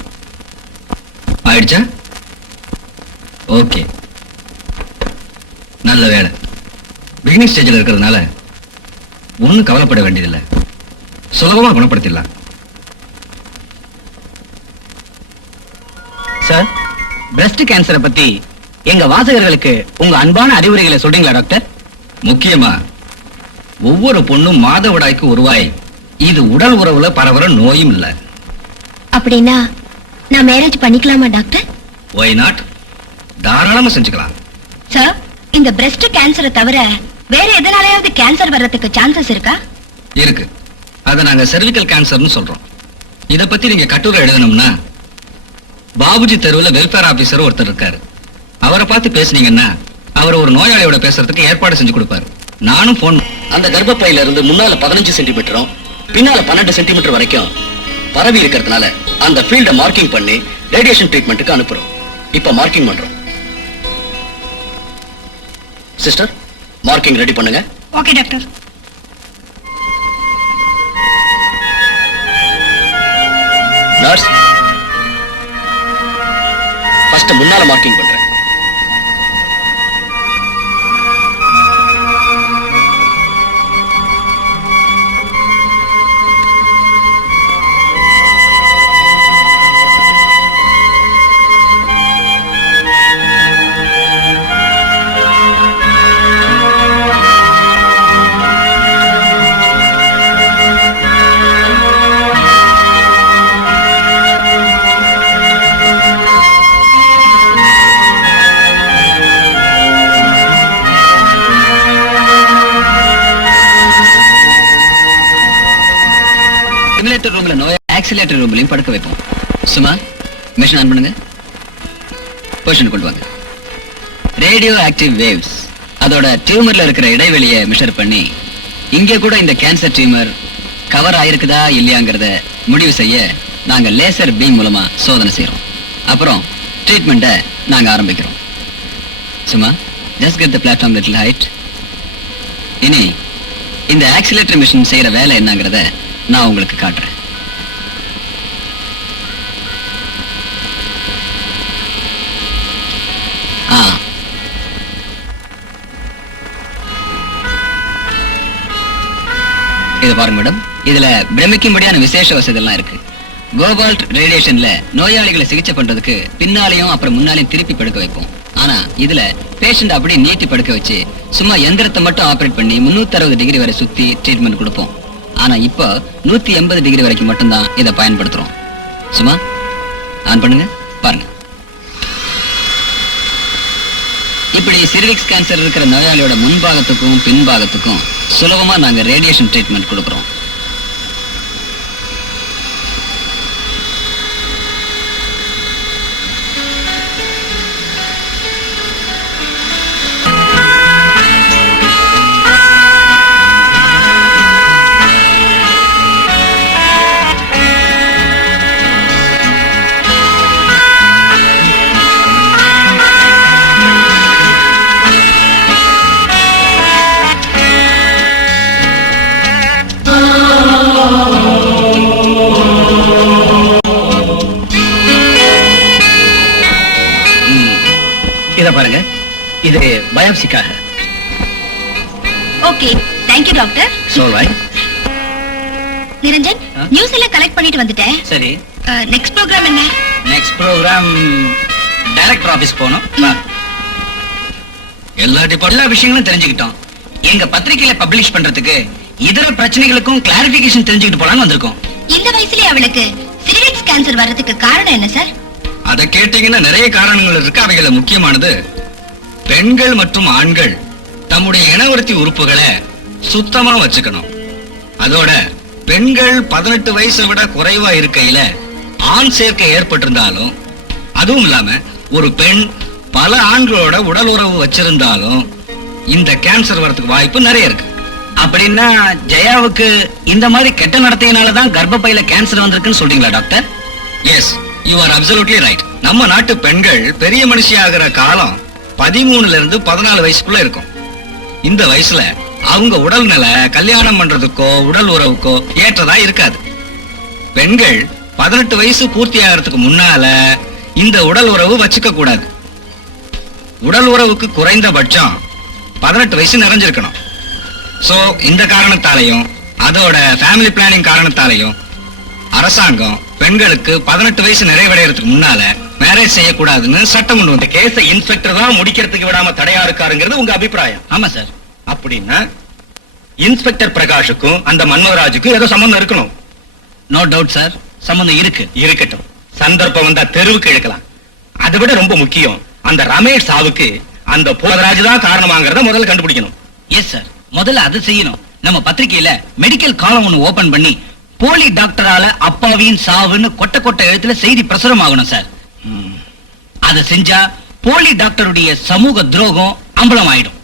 ஆயிடுச்சா? ஓகே, நல்ல வேலை. பிகினிங் ஸ்டேஜில் இருக்கிறதுனால ஒன்றும் கவலைப்பட வேண்டியதில்லை. சுலபமாக குணப்படுத்திடலாம். சார், பிரஸ்ட் கேன்சரை பத்தி எங்க வாசகர்களுக்கு உங்க அன்பான அறிவுரைகளை சொல்றீங்களா டாக்டர்? முக்கியமா ஒவ்வொரு பொண்ணும் மாதவிடாய்க்கு உருவாய் இது உடல் உறவுல பரவற நோயும் இல்ல. அப்படின்னா நான் மேரேஜ் பண்ணிக்கலாமா டாக்டர்? Y not? தாராளமா செஞ்சுக்கலாம். சார், இந்த பிரஸ்ட் கேன்சரை தவிர வேற எதனாலயாவது கேன்சர் வர்றதுக்கு சான்சஸ் இருக்கா? இருக்கு. அதை நாங்க செர்விக்கல் கேன்சர்னு சொல்றோம். இத பத்தி நீங்க கட்டுரை எழுதணும்னா பாபுஜி தெருவுல வெல்ஃபேர் ஆபீசர் ஒருத்தர் இருக்காரு. அவரை பார்த்து பேசுனீங்கன்னா அவர் ஒரு நோயாளியோட பேசுறதுக்கு ஏற்பாடு செஞ்சு கொடுப்பாரு. நானும் போன். அந்த கர்ப்பப்பையில இருந்து முன்னால 15 சென்டிமீட்டரும் பின்னால 12 சென்டிமீட்டர் வரைக்கும் பரவி இருக்கிறதுனால அந்த ஃபீல்ட மார்க்கிங் பண்ணி ரேடியேஷன் ட்ரீட்மெண்ட்டுக்கு அனுப்புறோம். இப்ப மார்க்கிங் பண்றோம். சிஸ்டர், மார்க்கிங் ரெடி பண்ணுங்க. Okay doctor. நர்ஸ், ஃபர்ஸ்ட் முன்னால மார்க்கிங் பண்றேன். சிமுலேட்டர் ரூம்ல நோய் ஆக்சிலேட்டர் ரூம்லயும் படுக்க வைப்போம். சும்மா மிஷின் ஆன் பண்ணுங்க. பொசிஷன் கொண்டு வாங்க. ரேடியோ ஆக்டிவ் வேவ்ஸ் அதோட டியூமர்ல இருக்கிற இடைவெளியை மெஷர் பண்ணி இங்க கூட இந்த கேன்சர் டியூமர் கவர் ஆயிருக்குதா இல்லையாங்கிறத முடிவு செய்ய நாங்க லேசர் பீம் மூலமா சோதனை செய்யறோம். அப்புறம் ட்ரீட்மெண்ட்டை நாங்க ஆரம்பிக்கிறோம். சும்மா just get the platform little height. இனி இந்த ஆக்சிலேட்டர் மிஷின் செய்யற வேலை என்னங்கிறத நான் உங்களுக்கு காட்டுறேன். இது பாருங்க மேடம், இதுல பிரமிக்கும்படியான விசேஷ வசதியெல்லாம் இருக்கு. கோபால்ட் ரேடியேஷன்ல நோயாளிகளை சிகிச்சை பண்றதுக்கு பின்னாலையும் அப்புறம் முன்னாலையும் திருப்பி படுக்க வைப்போம். ஆனா இதுல பேஷண்ட் அப்படியே நீட்டி படுக்க வச்சு சும்மா எந்திரத்தை மட்டும் ஆபரேட் பண்ணி 360 டிகிரி வரை சுத்தி ட்ரீட்மெண்ட் கொடுப்போம். ஆனா இப்போ 180 டிகிரி வரைக்கும் மட்டும்தான் இதை பயன்படுத்துறோம். சும்மா ஆன் பண்ணுங்க, பாருங்க. இப்படி சிர்விக்ஸ் கேன்சர் இருக்கிற நோயாளியோட முன்பாகத்துக்கும் பின்பாகத்துக்கும் சுலபமா நாங்க ரேடியேஷன் ட்ரீட்மெண்ட் கொடுக்குறோம். இத பாருங்க, இது பயாப்சிக்காக. Okay, thank you doctor. Niranjan, news எல்லாம் கலெக்ட் பண்ணிட்டு வந்துட்டேன். சரி, நெக்ஸ்ட் ப்ரோக்ராம் என்ன? நெக்ஸ்ட் ப்ரோக்ராம் டைரக்டர் ஆபீஸ் போகணும். எல்லா விஷயங்களும் தெரிஞ்சுக்கிட்டோம். எங்க பத்திரிகையில பப்ளிஷ் பண்றதுக்கு இதர பிரச்சனைகளுக்கும் கிளாரிபிகேஷன் தெரிஞ்சுக்கிட்டு போலான்னு வந்திருக்கோம். இந்த வயசுலயே அவளுக்கு சிரிவிக்ஸ் கேன்சர் வர்றதுக்கு காரணம் என்ன சார்? அதை கேட்டீங்கன்னா நிறைய காரணங்கள் இருக்கு. அவைகள முக்கியமானது, பெண்கள் மற்றும் ஆண்கள் தம்முடைய இனவருத்தி உறுப்புகளை சுத்தமா வச்சுக்கணும். அதோட பெண்கள் 18 வயசை விட குறைவா இருக்கையில ஆண் சேர்க்கை ஏற்பட்டிருந்தாலும், அதுவும் இல்லாம ஒரு பெண் பல ஆண்களோட உடல் உறவு வச்சிருந்தாலும் இந்த கேன்சர் வரதுக்கு வாய்ப்பு நிறைய இருக்கு. அப்படின்னா ஜெயாவுக்கு இந்த மாதிரி கெட்ட நடத்தையினாலதான் கர்ப்பப்பையில கேன்சர் வந்திருக்குன்னு சொல்றீங்களா doctor? Yes, you are absolutely right. நம்ம நாட்டு பெண்கள் பெரிய மனுஷியாகிற காலம் 13ல இருந்து 14 வயசுக்குள்ள இருக்கும். இந்த வயசுல அவங்க உடல்நிலை கல்யாணம் பண்றதுக்கோ உடல் உறவுக்கோ ஏற்றதா இருக்காது. பெண்கள் 18 வயசு பூர்த்தி ஆகிறதுக்கு முன்னால இந்த உடல் உறவு வச்சுக்க கூடாது. உடல் உறவுக்கு குறைந்தபட்சம் 18 வயசு நிறைஞ்சிருக்கணும். சோ இந்த காரணத்தாலையும் அதோட ஃபேமிலி பிளானிங் காரணத்தாலையும் அரசாங்கம் பெண்களுக்கு 18 வயசு நிறைவடைறதுக்கு முன்னால மேரேஜ் செய்யக்கூடாதுன்னு சட்டம் கொண்டு வந்த கேஸை இன்ஸ்பெக்டர் தான் முடிக்கிறதுக்கு விடாம தடையா இருக்காருங்கிறது உங்க அபிப்பிராயம்? ஆமா சார். அப்படின்னா இன்ஸ்பெக்டர் பிரகாஷுக்கும் அந்த மன்மதராஜுக்கும் ஏதோ சம்பந்தம் இருக்கணும். நோ டவுட் சார், சம்பந்தம் இருக்கு. இருக்கட்டும், சந்தர்ப்பம் வந்தா தெருவுக்கு இழுக்கலாம். அதை விட ரொம்ப முக்கியம், அந்த ரமேஷ் சாவுக்கு அந்த மன்மதராஜ் தான் காரணமாங்கிறத முதல்ல கண்டுபிடிக்கணும். எஸ் சார், முதல்ல அது செய்யணும். நம்ம பத்திரிகையில மெடிக்கல் காலம் ஒன்னு ஓபன் பண்ணி போலி டாக்டரால அப்பாவியின் சாவுன்னு கொட்ட கொட்ட எழுத்துல செய்தி பிரசுரம் ஆகணும் சார். அதை செஞ்சா போலி டாக்டருடைய சமூக துரோகம் அம்பலம் ஆயிடும்.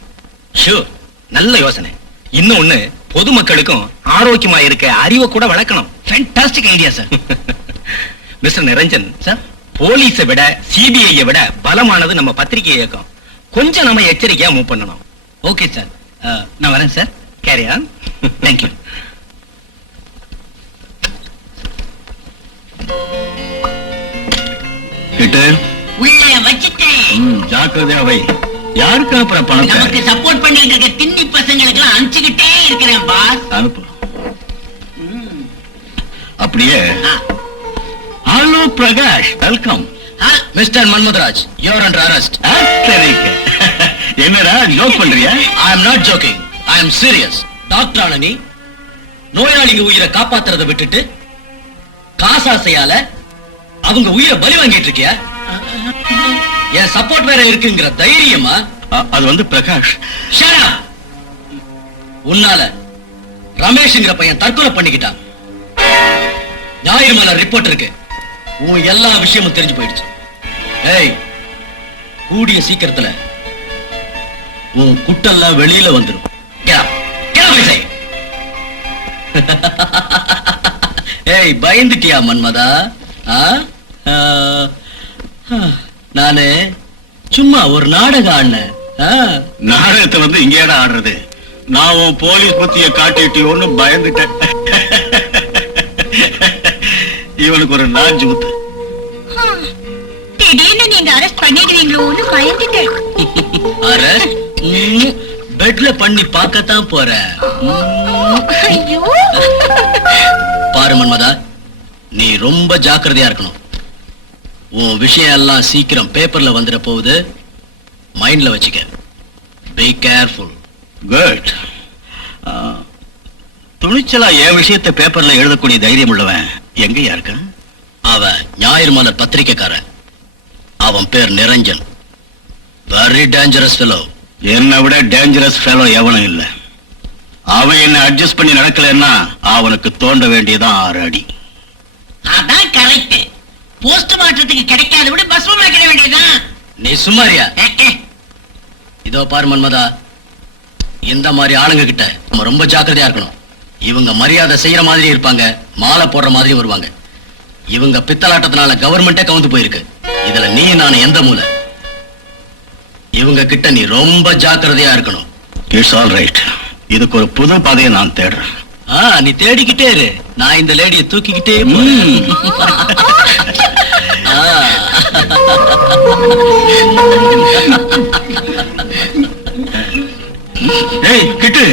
ஷூர், நல்ல யோசனை. இன்னொன்னு, பொதுமக்களுக்கும் ஆரோக்கியமா இருக்க அறிவை கூட வளர்க்கணும். Fantastic idea sir. Mister Niranjan sir, போலீஸை விட சிபிஐ விட பலமானது நம்ம பத்திரிகை இயக்கம். கொஞ்சம் நம்ம எச்சரிக்கையா மூவ் பண்ணணும். ஓகே சார், நான் வரேன் சார். Carry on. தேங்க்யூ. உள்ளே வச்சிட்டேன். ஜாக்கிரதையா வை. யாருக்கு அனுப்புற பணத்தை? நமக்கு சப்போர்ட் பண்ணிட்டு இருக்க திண்ணி பசங்களுக்கு எல்லாம் அனுப்பிச்சுக்கிட்டே இருக்கிறேன் பாஸ். அனுப்பு. அப்படியே. Hello Prakash, welcome. Mister Manmatharaj, you are under arrest. என்னடா ஜோக் பண்றியா? I am not joking, I am serious. Doctor ஆன நீ நோயாளிங்க உயிரை காப்பாத்துறதை விட்டுட்டு காசாசையால அவங்க உயிரை பலி வாங்கிட்டு இருக்கியா? என் சப்போர்ட் வேற இருக்குங்கிற தைரியமா? அது வந்து பிரகாஷ். Shut up! உன்னால ரமேஷ்ங்கிற பையன் தற்கொலை பண்ணிக்கிட்டான். ஞாயிறு மலர் ரிப்போர்ட் இருக்கு. உன் எல்லா விஷயமும் தெரிஞ்சு போயிடுச்சு. ஏய், கூடிய சீக்கிரத்துல உன் குட்டெல்லாம் வெளியில வந்துடும். ஏய், பயந்துட்டியா மன்மதா? நானு சும்மா ஒரு நாடகம் ஆடினேன். நாடகத்தை வந்து இங்கேடா ஆடுறது? நான் உன் போலீஸ் பத்திய காட்டிட்டியோன்னு பயந்துட்டேன். இவனுக்கு ஒரு நாஞ்சு ஊத்து. திடீர்னு நீங்க அரெஸ்ட் பண்ணிடுவீங்களோன்னு பயந்துட்டேன். அரெஸ்ட் பெட்ல பண்ணி பார்க்கத்தான் போறேன். ஐயோ, பாரு மன்மதா, நீ ரொம்ப ஜாக்கிரதையா இருக்கணும். உன் விஷயம் எல்லாம் சீக்கிரம் பேப்பர்ல வந்துட போகுது. மைண்ட்ல வச்சுக்க. Be careful. குட். துணிச்சலா என் விஷயத்தை பேப்பர்ல எழுதக்கூடிய தைரியம் உள்ளவன் எங்கயா இருக்கான்? அவன் ஞாயிறு மலர் பத்திரிக்கைக்காரன். அவன் பேர் நிரஞ்சன். Very dangerous fellow. என்னை விட டேஞ்சரஸ் ஃபெலோ எவனும் இல்ல. அவன் என்ன அட்ஜஸ்ட் பண்ணி நடக்கலன்னா அவனுக்கு தோண்ட வேண்டியதான் 6 அடி. அதான் கரெக்ட். போஸ்ட் மாற்றத்துக்கு கிடைக்காத விட பஸ் கிடைக்க வேண்டியதுதான். நீ சும்மாரியா? இதோ பாரு மன்மதா, இந்த மாதிரி ஆளுங்க கிட்ட நம்ம ரொம்ப ஜாக்கிரதையா இருக்கணும். இவங்க மரியாதை செய்யற மாதிரி இருப்பாங்க, மாலை போடுற மாதிரி வருவாங்க. இவங்க பித்தலாட்டத்தினால கவர்மெண்டே கவுந்து போயிருக்கு. இதுல நீ நான் எந்த மூலை? இவங்க கிட்ட நீ ரொம்ப ஜாக்கிரதையா இருக்கணும். It's all right. இதுக்கு ஒரு புது பாதையை நான் தேடுறேன். நீ தேடிக்கிட்டே இரு, நான் இந்த லேடியை தூக்கிக்கிட்டே போறேன். ஏய் கிட்டு,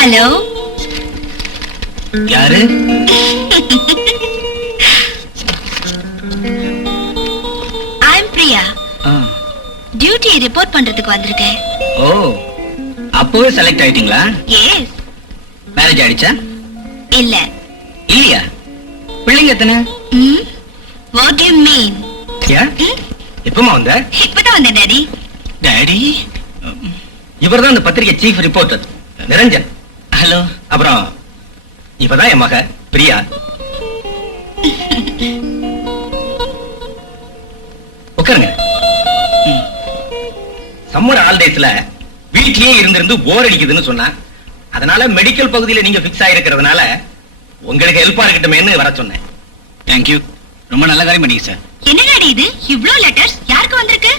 ஹலோ, யாரு? ஐம் பிரியா. டியூட்டி ரிப்போர்ட் பண்றதுக்கு வந்திருக்கேன். ஓ, அப்பவே செலக்ட் ஆயிட்டீங்களா? எஸ். மேரேஜ் ஆயிடுச்சா? இல்ல. இல்லையா? பிள்ளைங்க எத்தனை? What you mean? எப்பமா வந்த? இப்பதான் வந்தேன் டாடி. டாடி, இவர்தான் இந்த பத்திரிகை சீஃப் ரிப்போர்ட்டர் நிரஞ்சன். ஹலோ. அப்புறம் இவதான் என் மக பிரியா. உட்காருங்க. சம்மர் ஹாலிடேஸ்ல வீட்லயே இருந்திருந்து போர் அடிக்குதுன்னு சொன்னா, அதனால மெடிக்கல் பகுதியில நீங்க பிக்ஸ் ஆயிருக்கிறதுனால உங்களுக்கு ஹெல்ப்பா இருக்கட்டுமேன்னு வர சொன்னேன். தேங்க்யூ. ரொம்ப நல்ல காரியம் பண்ணீங்க சார். என்ன டாடி இது? இவ்ளோ லெட்டர்ஸ் யாருக்கு வந்திருக்கு?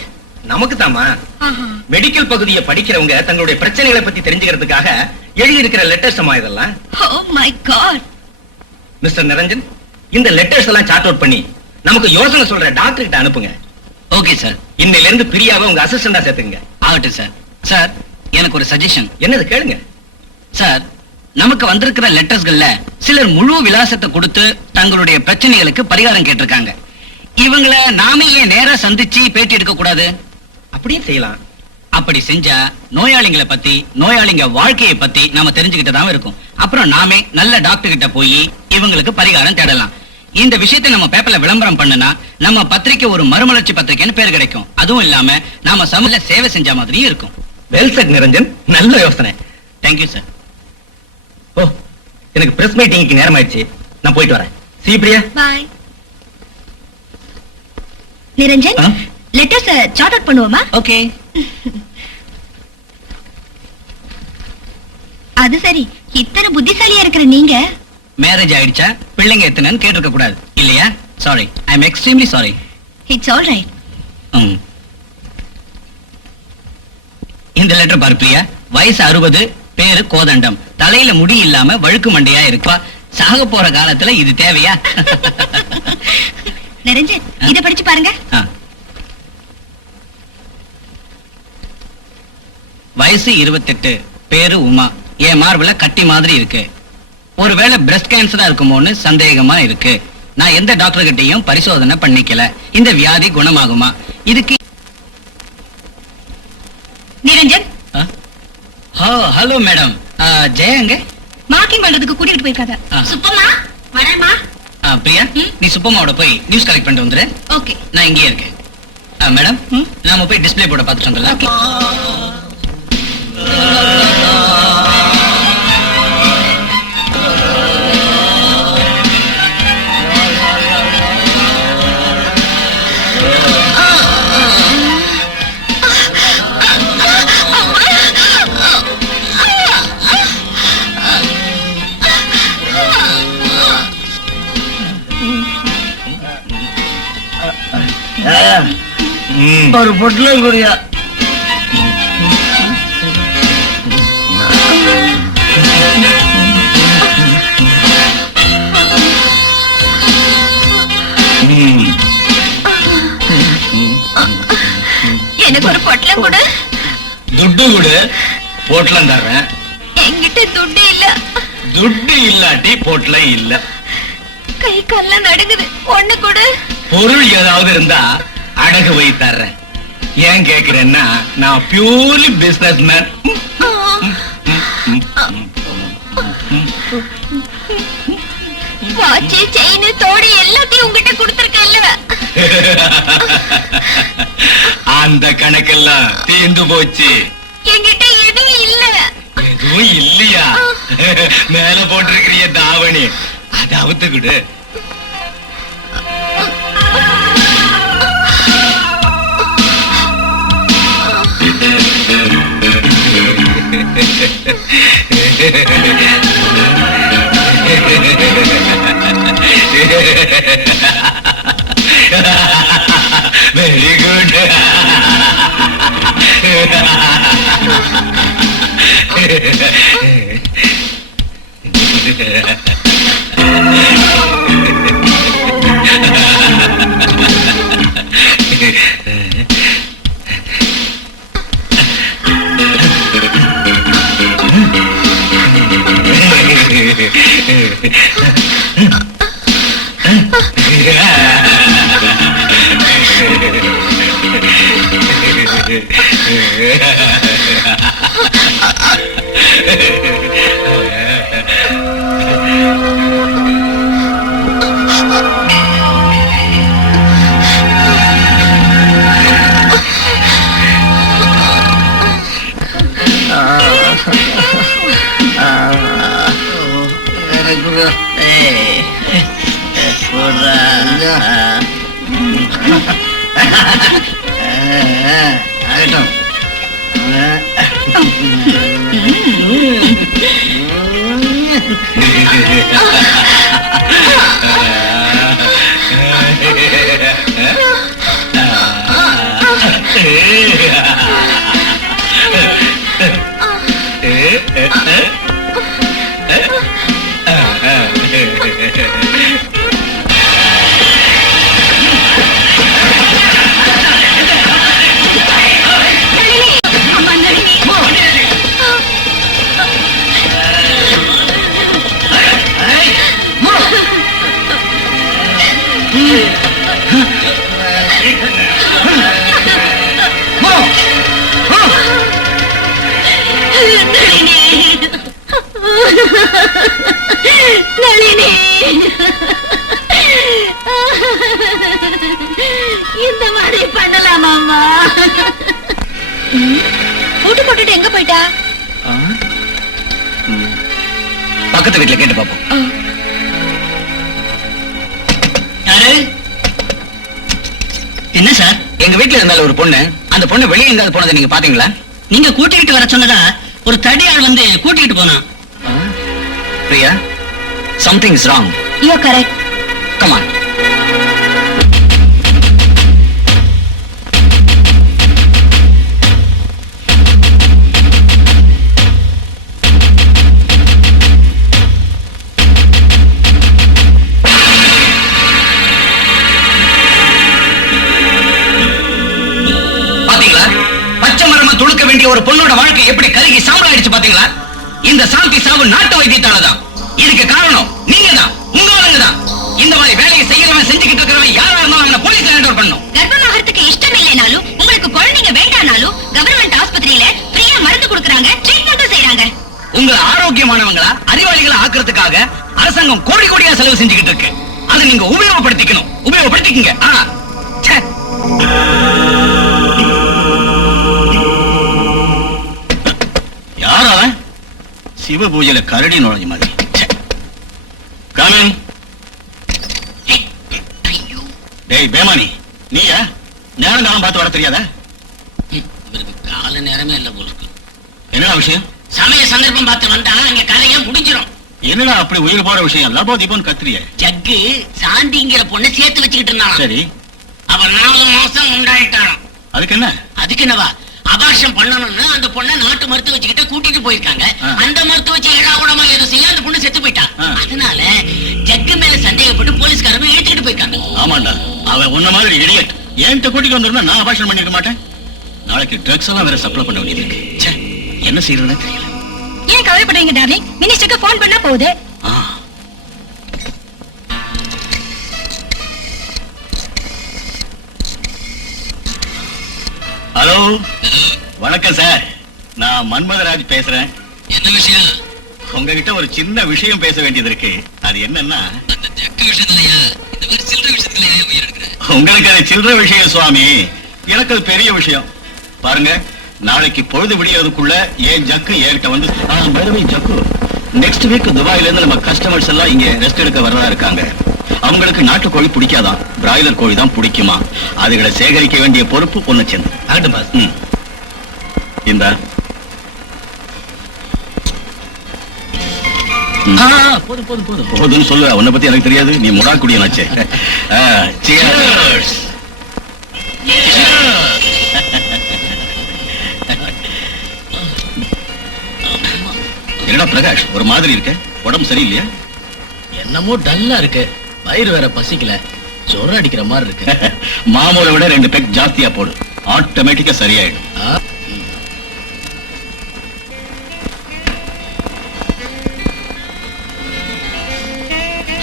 நமக்கு தாமா. மெடிக்கல் பகுதியை படிக்கிறவங்க தங்களுடைய பிரச்சனைகளை பத்தி தெரிஞ்சுக்கிறதுக்காக எழுதி இருக்கிற லெட்டர்ஸ் அம்மா இதெல்லாம். Oh my God. Mister Niranjan, இந்த லெட்டர்ஸ் எல்லாம் சார்ட் அவுட் பண்ணி நமக்கு யோசனை சொல்ற டாக்டர் கிட்ட அனுப்புங்க. Okay sir. இன்னையில இருந்து பிரியாவை உங்க அசிஸ்டண்டா சேர்த்துங்க. ஆகட்டும் சார். சார், எனக்கு ஒரு சஜஷன். என்னது கேளுங்க. சார், நமக்கு வந்திருக்கிற லெட்டர்ஸ்கள்ல சிலர் முழு விலாசத்தை கொடுத்து தங்களுடைய பிரச்சனைகளுக்கு பரிகாரம் கேட்டிருக்காங்க. இவங்கள நாம ஏன் நேரா சந்திச்சு பேட்டி எடுக்க கூடாது? அப்படியே செய்யலாம். அப்படி செஞ்சா நோயாளிகளை பத்தி, நோயாளிங்க வாழ்க்கையை பத்தி நாம தெரிஞ்சுக்கிட்டதாவும் இருக்கும். அப்புறம் நாமே நல்ல டாக்டர் கிட்ட போய் இவங்களுக்கு பரிகாரம் தேடலாம். இந்த விஷயத்தை நம்ம பேப்பர்ல விளம்பரம் பண்ணுனா நம்ம பத்திரிக்கை ஒரு மறுமலர்ச்சி பத்திரிக்கைன்னு பேர் கிடைக்கும். அதுவும் இல்லாம நாம சமூக சேவை செஞ்ச மாதிரியும் இருக்கும். வெல் செட் நிரஞ்சன், நல்ல யோசனை. Thank you sir. ஓ, எனக்கு பிரஸ் மீட்டிங்க்கு நேரம் ஆயிடுச்சு, நான் போயிட்டு வரேன். See Priya. Bye. Niranjan, letters sort out பண்ணுவோமா? ஓகே. அது சரி, இத்தனை புத்திசாலியா இருக்கிற நீங்க மேரேஜ் ஆயிடுச்சா, பிள்ளைங்க எத்தனைன்னு கேட்டிருக்க கூடாது இல்லையா? Sorry, I am extremely sorry. It's all right. இந்த லெட்டர் பாரு பிரியா. வயசு 60, பேரு கோதண்டம், தலையில முடி இல்லாம வழுக்கு மண்டையா இருக்கா. சாக போற காலத்துல இது தேவையா? நிரஞ்சன், இத படிச்சு பாருங்க. வயசு 28, பேரு உமா, என் மார்புல கட்டி மாதிரி இருக்கு. ஒருவேளை பிரஸ்ட் கேன்சரா இருக்குமோன்னு சந்தேகமா இருக்கு. நான் எந்த டாக்டர் கிட்டையும் பரிசோதனை பண்ணிக்கல. இந்த வியாதி குணமாகுமா? இதுக்கு நிரஞ்சன், ஹலோ மேடம். ஜெயங்க மார்க்கிங் பண்றதுக்கு கூட்டிட்டு போயிருக்காங்க. சுப்பம்மா, வரேம்மா. பிரியா, நீ சுப்பம்மாவோட போய் நியூஸ் கலெக்ட் பண்ணிட்டு வந்துரு. ஓகே. நான் இங்கேயே இருக்கேன். மேடம், நாம போய் டிஸ்ப்ளே போர்டை பார்த்துட்டு வந்துடலாம். ஒரு பொட்டலம் குடியா. எனக்கு ஒரு பொட்டலம் கொடு. துட்டு கொடு, பொட்டலம் தர்றேன். என்கிட்ட துட்டு இல்ல. துட்டு இல்லாட்டி பொட்டலம் இல்ல. கை கால்லாம் நடுங்குது. ஒண்ணு கூட பொருள் ஏதாவது இருந்தா அடகு வை தர்றேன். ஏன் கேக்குறேன்னா நான் purely business man. Watch chain தோடு எல்லாத்தையும் உங்ககிட்ட கொடுத்திருக்கேன்ல. அந்த கணக்கெல்லாம் தீர்ந்து போச்சு. என்கிட்ட எதுவும் இல்ல. எதுவும் இல்லையா? மேல போட்டிருக்கிறிய தாவணி அதாவது கூட வெரி குட். நளினி, இந்த மாதிரி பண்ணலாமாமா? கூட்டு போட்டுட்டு எங்க போயிட்டா? பக்கத்து வீட்டுல கேட்டு பாப்போம். யாரு? என்ன சார்? எங்க வீட்டுல இருந்தால ஒரு பொண்ணு, அந்த பொண்ணு வெளியே எங்காவது போனதை நீங்க பாத்தீங்களா? நீங்க கூட்டிக்கிட்டு வர சொன்னதா ஒரு தடியாள் வந்து கூட்டிக்கிட்டு போனான். Priya, something is wrong. You're correct. Come on. பாத்தீங்களா? பச்சை மரமா துளுக்க வேண்டிய ஒரு பொண்ணோட வாழ்க்கை எப்படி கருகி சாம்பலாயிடுச்சு பாத்தீங்களா? இந்த சாந்தி சாவு நாட்டு வைத்தியத்தாலதான். இதுக்கு காரணம் நீங்க தான், உங்க ஆளுங்க தான். இந்த மாதிரி வேலையை செய்யறவன் செஞ்சுக்கிட்டு இருக்கிறவன் யாரா இருந்தாலும் அவனை போலீஸ்ல ஹேண்ட் ஓவர் பண்ணணும். கர்ப்பமாகறதுக்கு இஷ்டம் இல்லைனாலும் உங்களுக்கு குழந்தைங்க வேண்டானாலும் கவர்மெண்ட் ஆஸ்பத்திரியில ஃப்ரீயா மருந்து கொடுக்கறாங்க, ட்ரீட்மெண்ட்டும் செய்றாங்க. உங்களை ஆரோக்கியமானவங்களா அறிவாளிகளா ஆக்குறதுக்காக அரசாங்கம் கோடி கோடியா செலவு செஞ்சுக்கிட்டு இருக்கு. அதை நீங்க உபயோகப்படுத்திக்கணும். உபயோகப்படுத்திக்கங்க. யார் அவன்? சிவ பூஜையில கரடி நுழைஞ்ச மாதிரி. காமின். டேய் பேமானி, நீயா? நேரம் காலம் பார்த்து வர தெரியாதா? இவருக்கு கால நேரமே இல்ல போல இருக்கு. என்னடா விஷயம்? சமய சந்தர்ப்பம் பார்த்து வந்தா அங்க கதையா முடிஞ்சிடும். என்னடா அப்படி உயிர் போற விஷயம்? லபோ தீபம் கத்திரிய. ஜக்கு சாந்திங்கிற பொண்ணை சேர்த்து வச்சுக்கிட்டு இருந்தான். சரி, அவர் 4 மாசம் உண்டாயிட்டாராம். அதுக்கு என்ன? அதுக்கு என்னவா, அபார்ஷம் பண்ணணும்னு அந்த பொண்ணை நாட்டு மருத்துவ வச்சுக்கிட்ட கூட்டிட்டு போயிருக்காங்க. அந்த மருத்துவ வச்சு ஏழாவடமா எதுவும் செய்ய அந்த பொண்ணு செத்து போயிட்டா. அதனால ஜக்கு மேல சந்தேகப்பட்டு போலீஸ்காரங்க ஏத்துக்கிட்டு போயிருக்காங்க. ஆமாண்டா, அவன் உன்ன மாதிரி இடியட். என்கிட்ட கூட்டிட்டு வந்திருந்தா நான் அபார்ஷன் பண்ணிருக்க மாட்டேன். நாளைக்கு ட்ரக்ஸ் எல்லாம் வேற சப்ளை பண்ண வேண்டியது இருக்கு. ச்சே, என்ன செய்யறதுன்னு தெரியல. ஏன் கவலைப்படுறீங்க டார்லிங்? மினிஸ்டருக்கு ஃபோன் பண்ணா போகுது. ஹலோ, வணக்கம் சார். நான் மன்மதராஜ் பேசுறேன். என்ன விஷயம்? உங்ககிட்ட ஒரு சின்ன விஷயம் பேச வேண்டியது இருக்கு. அது என்னன்னா, அந்த ஜக்கு விஷயத்துலயா? இந்த மாதிரி சில்லற விஷயத்துலயா உயிர் எடுக்கிறேன்? உங்களுக்கு அது சில்லற விஷயம் சுவாமி, எனக்கு அது பெரிய விஷயம். பாருங்க, நாளைக்கு பொழுது விடியறதுக்குள்ள ஏன் ஜக்கு ஏறிட்ட வந்து ஜக்கு நெக்ஸ்ட் வீக் துபாயில இருந்து நம்ம கஸ்டமர்ஸ் எல்லாம் இங்க ரெஸ்ட் எடுக்க வரதா இருக்காங்க. அவங்களுக்கு நாட்டுக்கோழி பிடிக்காதான், பிராய்லர் கோழி தான் பிடிக்குமா. அதுகளை சேகரிக்க வேண்டிய பொறுப்பு பொண்ணு சேர்ந்து. ஆகட்டும் பாஸ். இந்த போதும் போதும் போதும். போதுன்னு சொல்லுவ, உன்னை பத்தி எனக்கு தெரியாது. நீ முடா குடியனாச்சே. என்னடா பிரகாஷ், ஒரு மாதிரி இருக்க? உடம்பு சரியில்லையா? என்னமோ டல்லா இருக்கு. வயிறு வேற பசிக்கல, ஜொரம் அடிக்கிற மாதிரி இருக்கு. மாமூலை விட 2 பெக் ஜாஸ்தியா போடு, ஆட்டோமேட்டிக்கா சரியாயிடும்.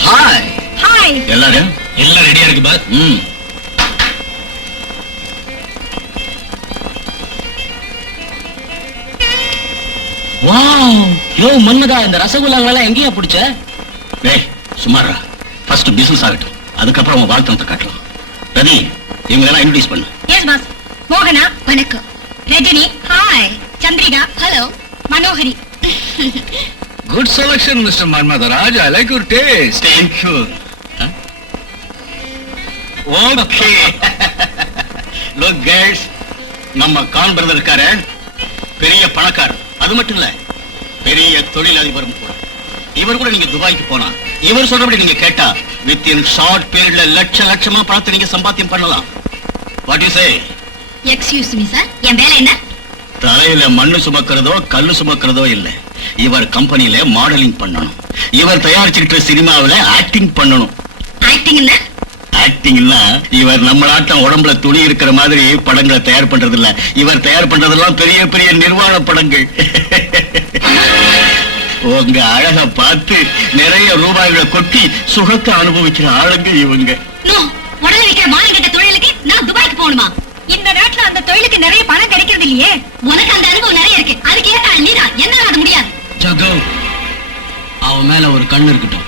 Hi hi. எல்லாரும் எல்லாம் ரெடியா இருக்கு பாஸ். வாவ், யோ மன்மதா, இந்த ரசகுல்லாங்களெல்லாம் எங்கேயா பிடிச்ச? டேய் சுமாரா, ஃபர்ஸ்ட் பிசினஸ் ஆகட்டும், அதுக்கப்புறம் உன் வாழ்த்தனத்தை காட்டலாம். ரவி, இவங்க எல்லாம் இன்ட்ரோடியூஸ் பண்ணு. Yes boss. மோகனா வணக்கம். Rajini hi. Chandrika hello. Manohari. Good selection, Mr. Manmadaraj. I like your taste. Thank you. Okay. Look guys, நம்ம கான் பிரதர் இருக்காரு, பெரிய பணக்காரர். அது மட்டும் இல்ல, பெரிய தொழிலதிபரும் கூட. இவர் கூட நீங்க துபாய்க்கு போனா, இவர் சொல்றபடி நீங்க கேட்டா, வித்தின் ஷார்ட் பீரியட்ல லட்சமா பணத்தை நீங்க சம்பாத்தியம் பண்ணலாம். What you say? Excuse me sir, என் வேலை என்ன? தலையில மண்ணு சுமக்கிறதோ கல்லு சுமக்கிறதோ இல்ல. இவர் கம்பெனில மாடலிங் பண்ணணும். இவர் தயாரிச்சுக்கிட்ட சினிமாவில ஆக்டிங் பண்ணணும். ஆக்டிங் என்ன? ஆக்டிங்னா இவர் நம்ம நாட்டம் உடம்புல துணி இருக்கிற மாதிரி படங்களை தயார் பண்றது இல்ல. இவர் தயார் பண்றதெல்லாம் பெரிய பெரிய நிர்வாண படங்கள். உங்க அழக பார்த்து நிறைய ரூபாய்களை கொட்டி சுகத்தை அனுபவிக்கிற ஆளுங்க இவங்க. நோ, உடனே வைக்கிற மானங்கெட்ட தொழிலுக்கு நான் துபாய்க்கு போகணுமா? இந்த நாட்டுல அந்த தொழிலுக்கு நிறைய பணம் கிடைக்கிறது இல்லையே. உனக்கு அந்த அனுபவம் நிறைய இருக்கு, அதுக்கு ஏத்த நீரா என்னால அது முடியாது. ஜக்கு, அவன் மேல ஒரு கண்ணு இருக்கட்டும்,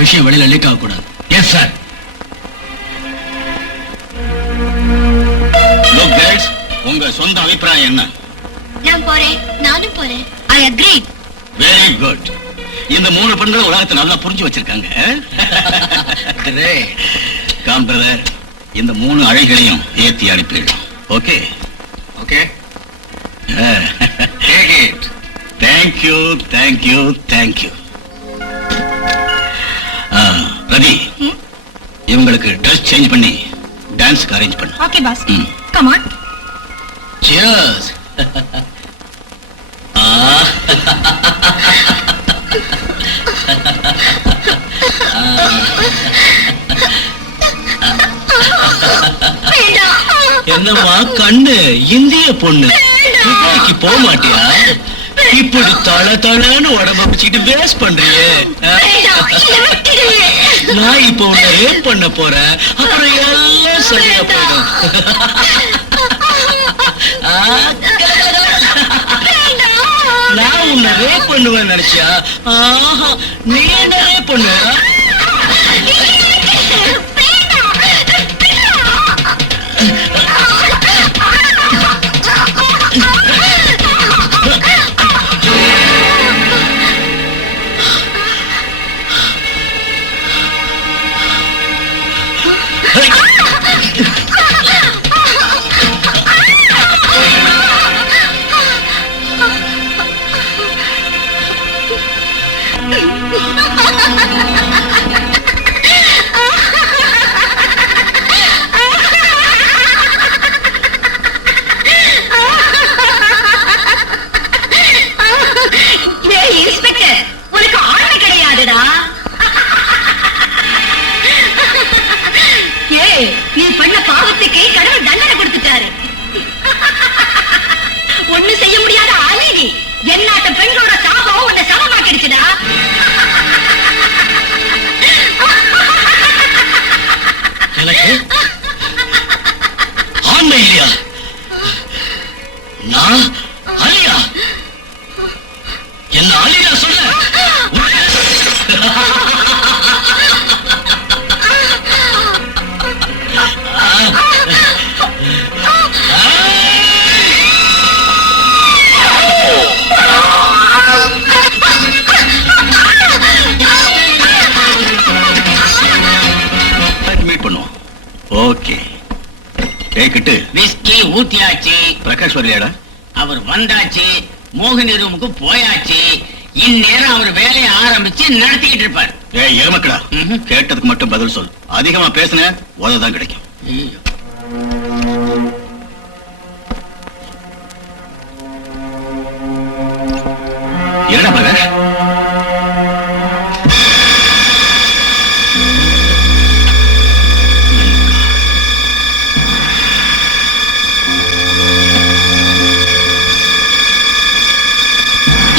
விஷயம் வெளியில லீக் ஆக கூடாது. Yes sir. Look guys, உங்க சொந்த அபிப்பிராயம் என்ன? நான் போறேன். நானும் போறேன். I agree. Very good. இந்த 3 பெண்கள் உலகத்தை நல்லா புரிஞ்சு வச்சிருக்காங்க. காம் பிரதர், இந்த 3 அழைகளையும் ஏத்தி அனுப்பிடலாம். Okay Okay? Take it. Thank you thank you thank you. Ravi, இவங்களுக்கு ட்ரெஸ் சேஞ்ச் பண்ணி டான்ஸ்க்கு அரேஞ்ச் பண்ணு. Okay boss. Come on. Cheers. என்னம்மா கண்ணு, இந்திய பொண்ணு, துபாய்க்கு போக மாட்டியா? இப்படி தள தளன்னு உடம்ப வச்சுக்கிட்டு வேஸ்ட் பண்றியே. நான் இப்ப உன்னை ரேப் பண்ண போறேன், அப்புறம் எல்லாம் சரியா போயிடும். நான் உன்னை ரேப் பண்ணுவேன் நினைச்சியா? ஆஹா, நீ என்ன ரேப் பண்ணுவ? நீ பண்ண பாவத்துக்கு கடவுள் தண்டனை கொடுத்துட்டாரு. ஒண்ணு செய்ய முடியாத அநீதி. என்னாட்ட பெண்களோட சாபம் உன்னை சமமாக்கிடுச்சுடா. எனக்கு ஆண்மை இல்லையா? ஓகே. ஏய் கிட்டு, விஸ்கி ஊத்தியாச்சு. பிரகாஷ் வரலையாடா? அவர் வந்தாச்சு. மோகினி ரூமுக்கு போயாச்சு. இந்நேரம் அவர் வேலையை ஆரம்பிச்சு நடத்திக்கிட்டு இருப்பார். ஏய் எருமக்கடா, கேட்டதுக்கு மட்டும் பதில் சொல். அதிகமா பேசுன உததான் கிடைக்கும். ஐயோ. என்னடா பிரகாஷ்?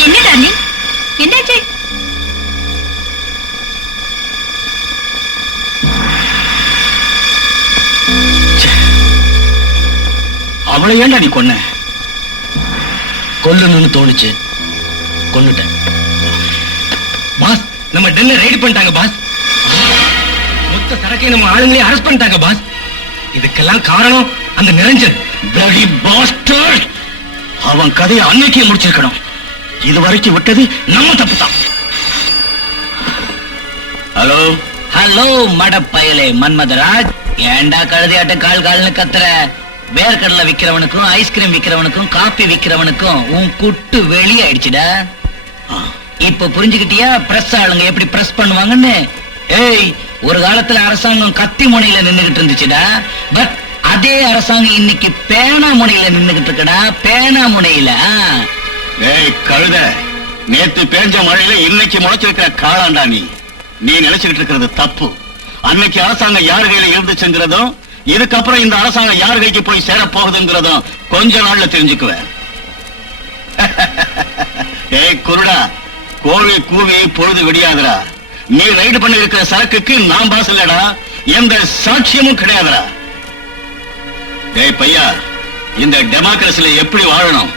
என்ன டார்லிங், என்னாச்சு? அவளை ஏன்டா நீ கொன்ன? கொல்லணும்னு தோணுச்சு, கொன்னுட்டேன். பாஸ், நம்ம டெல்ல ரைடு பண்ணிட்டாங்க பாஸ். மொத்த சரக்கை நம்ம ஆளுங்களே அரெஸ்ட் பண்ணிட்டாங்க பாஸ். இதுக்கெல்லாம் காரணம் அந்த நிரஞ்சன். Bloody bastard! அவன் கதையை அன்னைக்கே முடிச்சிருக்கணும். இதுவரைக்கும் விட்டது நம்ம தப்பு தான். ஹலோ ஹலோ மடப்பயலே மன்மதராஜ், ஏண்டா கழுதையாட்ட கால் கால்னு கத்துற? வேர்க்கடலை விக்கிறவனுக்கும் ஐஸ்கிரீம் விக்கிறவனுக்கும் காபி விக்கிறவனுக்கும் உன் குட்டு வெளியாயிடுச்சுடா. இப்ப புரிஞ்சுக்கிட்டியா பிரஸ் ஆளுங்க எப்படி பிரஸ் பண்ணுவாங்கன்னு? ஏய், ஒரு காலத்துல அரசாங்கம் கத்தி முனையில நின்னுகிட்டு இருந்துச்சுடா. பட் அதே அரசாங்கம் இன்னைக்கு பேனா முனையில நின்னுகிட்டு இருக்குடா. பேனா முனையில. ஏய் கழுத, நேத்து பேஞ்ச மழையில இன்னைக்கு முளைச்சிருக்கிற காளாண்டா நீ. நீ நினைச்சுக்கிட்டு இருக்கிறது தப்பு. அன்னைக்கு அரசாங்கம் யார் கையில இருந்துச்சுங்கிறதும் இதுக்கப்புறம் இந்த அரசாங்கம் யார் கைக்கு போய் சேர போகுதுங்கிறதும் கொஞ்ச நாள்ல தெரிஞ்சுக்குவேன். ஏய் குருடா, கோழி கூவி பொழுது விடியாதுடா. நீ ரைடு பண்ணி இருக்கிற சரக்குக்கு நான் பாஸ் இல்லடா, எந்த சாட்சியமும் கிடையாதுடா. ஏய் பையா, இந்த டெமோக்ரஸில எப்படி வாழணும்,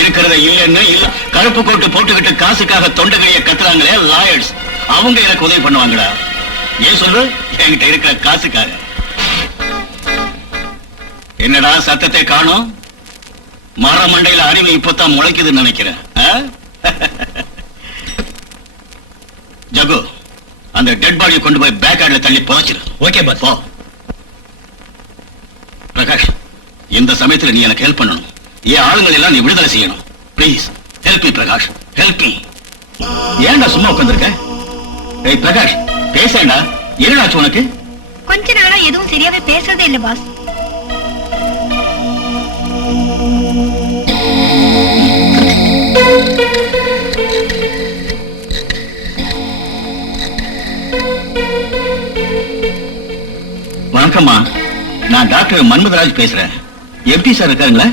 இருக்கிறத இல்லைன்னு இல்ல கருப்பு கோட்டு போட்டுக்கிட்டு காசுக்காக தொண்டகைய கத்துறாங்களே லாயர்ஸ், அவங்க எனக்கு உதவி பண்ணுவாங்கடா. ஏன் சொல்லு, என்கிட்ட இருக்கிற காசுக்காக. என்னடா சத்தத்தை காணோம்? மர மண்டையில அறிவு இப்பதான் முளைக்குதுன்னு நினைக்கிறேன். ஜகு, அந்த டெட் பாடியை கொண்டு போய் பேக் யார்ட்ல தள்ளி புதைச்சிரு. Okay pass. போ. பிரகாஷ், இந்த சமயத்துல நீ எனக்கு ஹெல்ப் பண்ணணும். என் ஆளுங்களை எல்லாம் நீ விடுதலை செய்யணும். Please help me Prakash, help me. ஏன்டா சும்மா உட்கார்ந்திருக்க? ஏய் பிரகாஷ், பேசேண்டா. என்னடாச்சு உனக்கு? கொஞ்ச நாளா எதுவும் சரியாவே பேசுறதே இல்ல பாஸ். வணக்கம்மா, நான் டாக்டர் மன்மதராஜ் பேசுறேன். எப்படி sir இருக்காருங்களா?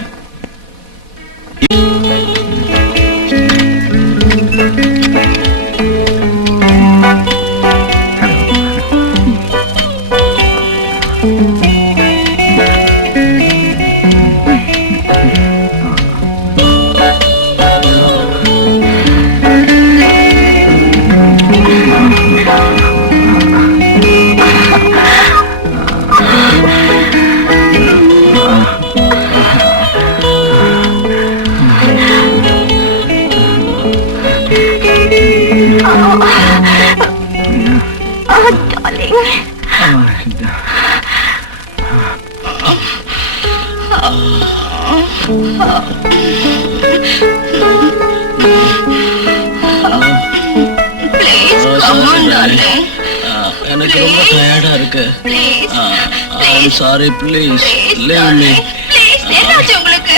Please, come on, darling. எனக்கு ரொம்ப டயர்டா இருக்கு. Please, I'm sorry, please. please, Leave me. darling. Please, என்னாச்சு உங்களுக்கு?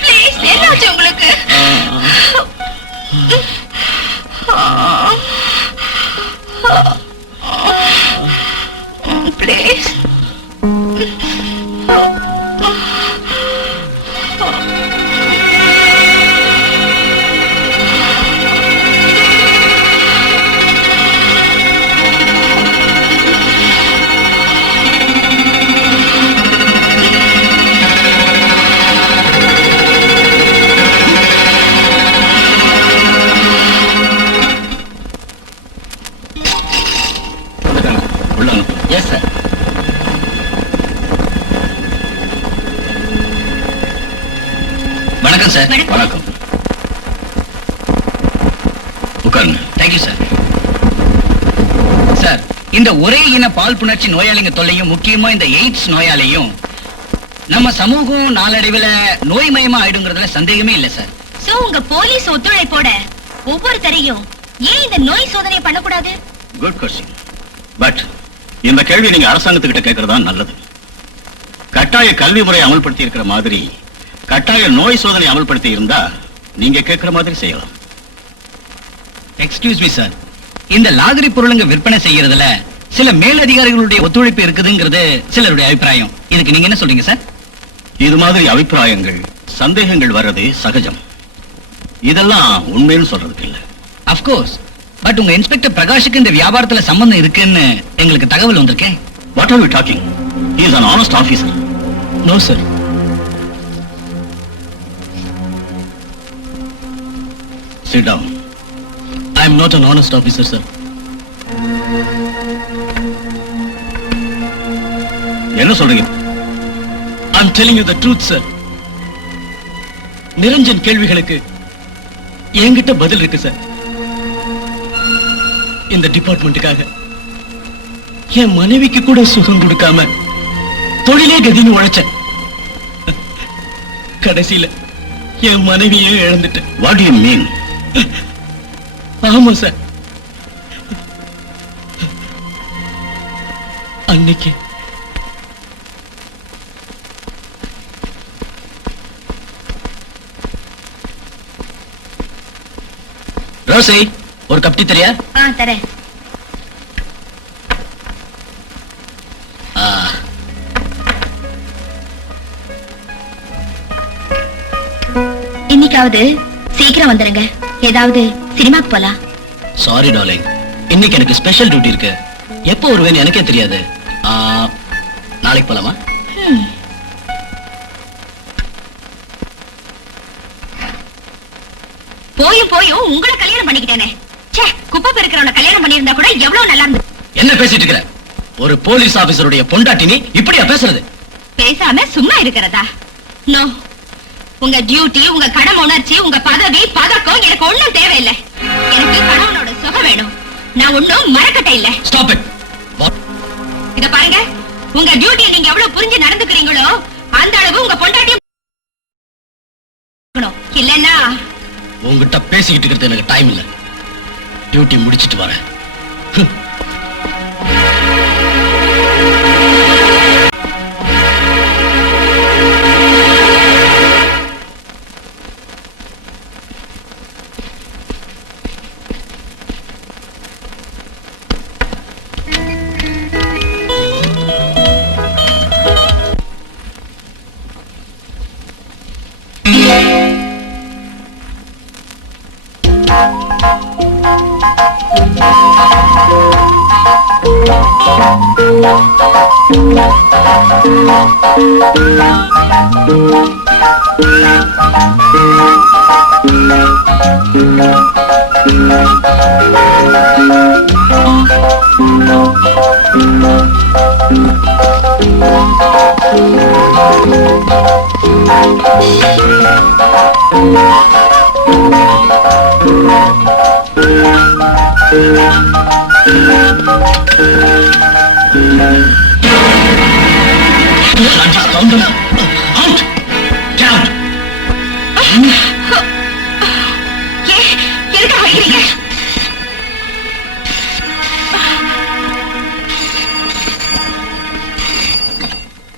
Please, என்னாச்சு உங்களுக்கு? Please. Yes sir. வணக்கம் சார். வணக்கம். உட்காருங்க. Thank you sir. சார், இந்த ஒரே இன பால் புணர்ச்சி நோயாளிங்க தொல்லையும் முக்கியமா இந்த எய்ட்ஸ் நோயாளியும் நம்ம சமூகம் நாளடைவில் நோய்மயமா ஆயிடுங்கிறதுல சந்தேகமே இல்லை சார். சோ உங்க போலீஸ் ஒத்துழைப்போட ஒவ்வொருத்தரையும் ஏன் இந்த நோய் சோதனை பண்ணக்கூடாது? Good question. பட் இந்த கேள்வி நீங்க அரசாங்கத்துக்கிட்ட கேட்கறதா நல்லது. கட்டாய கல்வி முறை அமல்படுத்தி இருக்கிற மாதிரி கட்டாய நோய் சோதனை அமல்படுத்தி இருந்தா நீங்க கேட்கிற மாதிரி செய்யலாம். எக்ஸ்கியூஸ் மீ சார், இந்த லாகரி பொருளுங்க விற்பனை செய்யறதுல சில மேலதிகாரிகளுடைய ஒத்துழைப்பு இருக்குதுங்கிறது சிலருடைய அபிப்பிராயம். இதுக்கு நீங்க என்ன சொல்றீங்க சார்? இது மாதிரி அபிப்பிராயங்கள் சந்தேகங்கள் வர்றது சகஜம். இதெல்லாம் உண்மைன்னு சொல்றதுக்கு இல்ல. அஃப்கோர்ஸ், பட் உங்க இன்ஸ்பெக்டர் பிரகாஷுக்கு இந்த வியாபாரத்துல சம்பந்தம் இருக்குன்னு எங்களுக்கு தகவல் வந்திருக்கேன். What are we talking? He is an honest officer. No sir. Sit down. I am not an honest officer, sir. என்ன சொல்றீங்க? I'm telling you the truth, sir. Niranjan கேள்விகளுக்கு என்கிட்ட பதில் இருக்கு சார். இந்த டிபார்ட்மெண்ட்டுக்காக என் மனைவிக்கு கூட சுகம் கொடுக்காம தொழிலே கதின்னு உழைச்சேன். கடைசியில என் மனைவியே இழந்துட்டேன். What do you mean? ஆமா சார். அன்னைக்கு ரோசி, ஒரு கப் டீ தரியா? தரேன். இன்னைக்காவது சீக்கிரம் வந்துருங்க. ஏதாவது சினிமாக்கு போலாம். சாரி டார்லிங், இன்னைக்கு எனக்கு ஸ்பெஷல் டியூட்டி இருக்கு. எப்போ வருவேன்னு எனக்கே தெரியாது. நாளைக்கு போலாமா? போயும் உங்களை கல்யாணம் பண்ணிக்கிட்டேனே. ச்சே, குப்பை பெருக்கிறவன கல்யாணம் பண்ணியிருந்தா கூட எவ்வளவு நல்லா இருந்து. என்ன பேசிட்டு இருக்கிற? ஒரு போலீஸ் ஆபீசருடைய பொண்டாட்டி நீ இப்படியா பேசுறது? பேசாம சும்மா இருக்கிறதா? நோ, உங்க டியூட்டி, உங்க கடமை உணர்ச்சி, உங்க பதவி பதக்கம் எனக்கு ஒண்ணும் தேவையில்லை. எனக்கு கணவனோட சுகம் வேணும். நான் ஒண்ணும் மறக்கட்டே இல்ல. Stop it. இத பாருங்க, உங்க டியூட்டியை நீங்க எவ்வளவு புரிஞ்சு நடந்துக்கிறீங்களோ அந்த அளவு உங்க பொண்டாட்டியும் இல்லன்னா. உங்ககிட்ட பேசிக்கிட்டு இருக்கிறது எனக்கு டைம் இல்ல. டியூட்டி முடிச்சிட்டு வரேன்.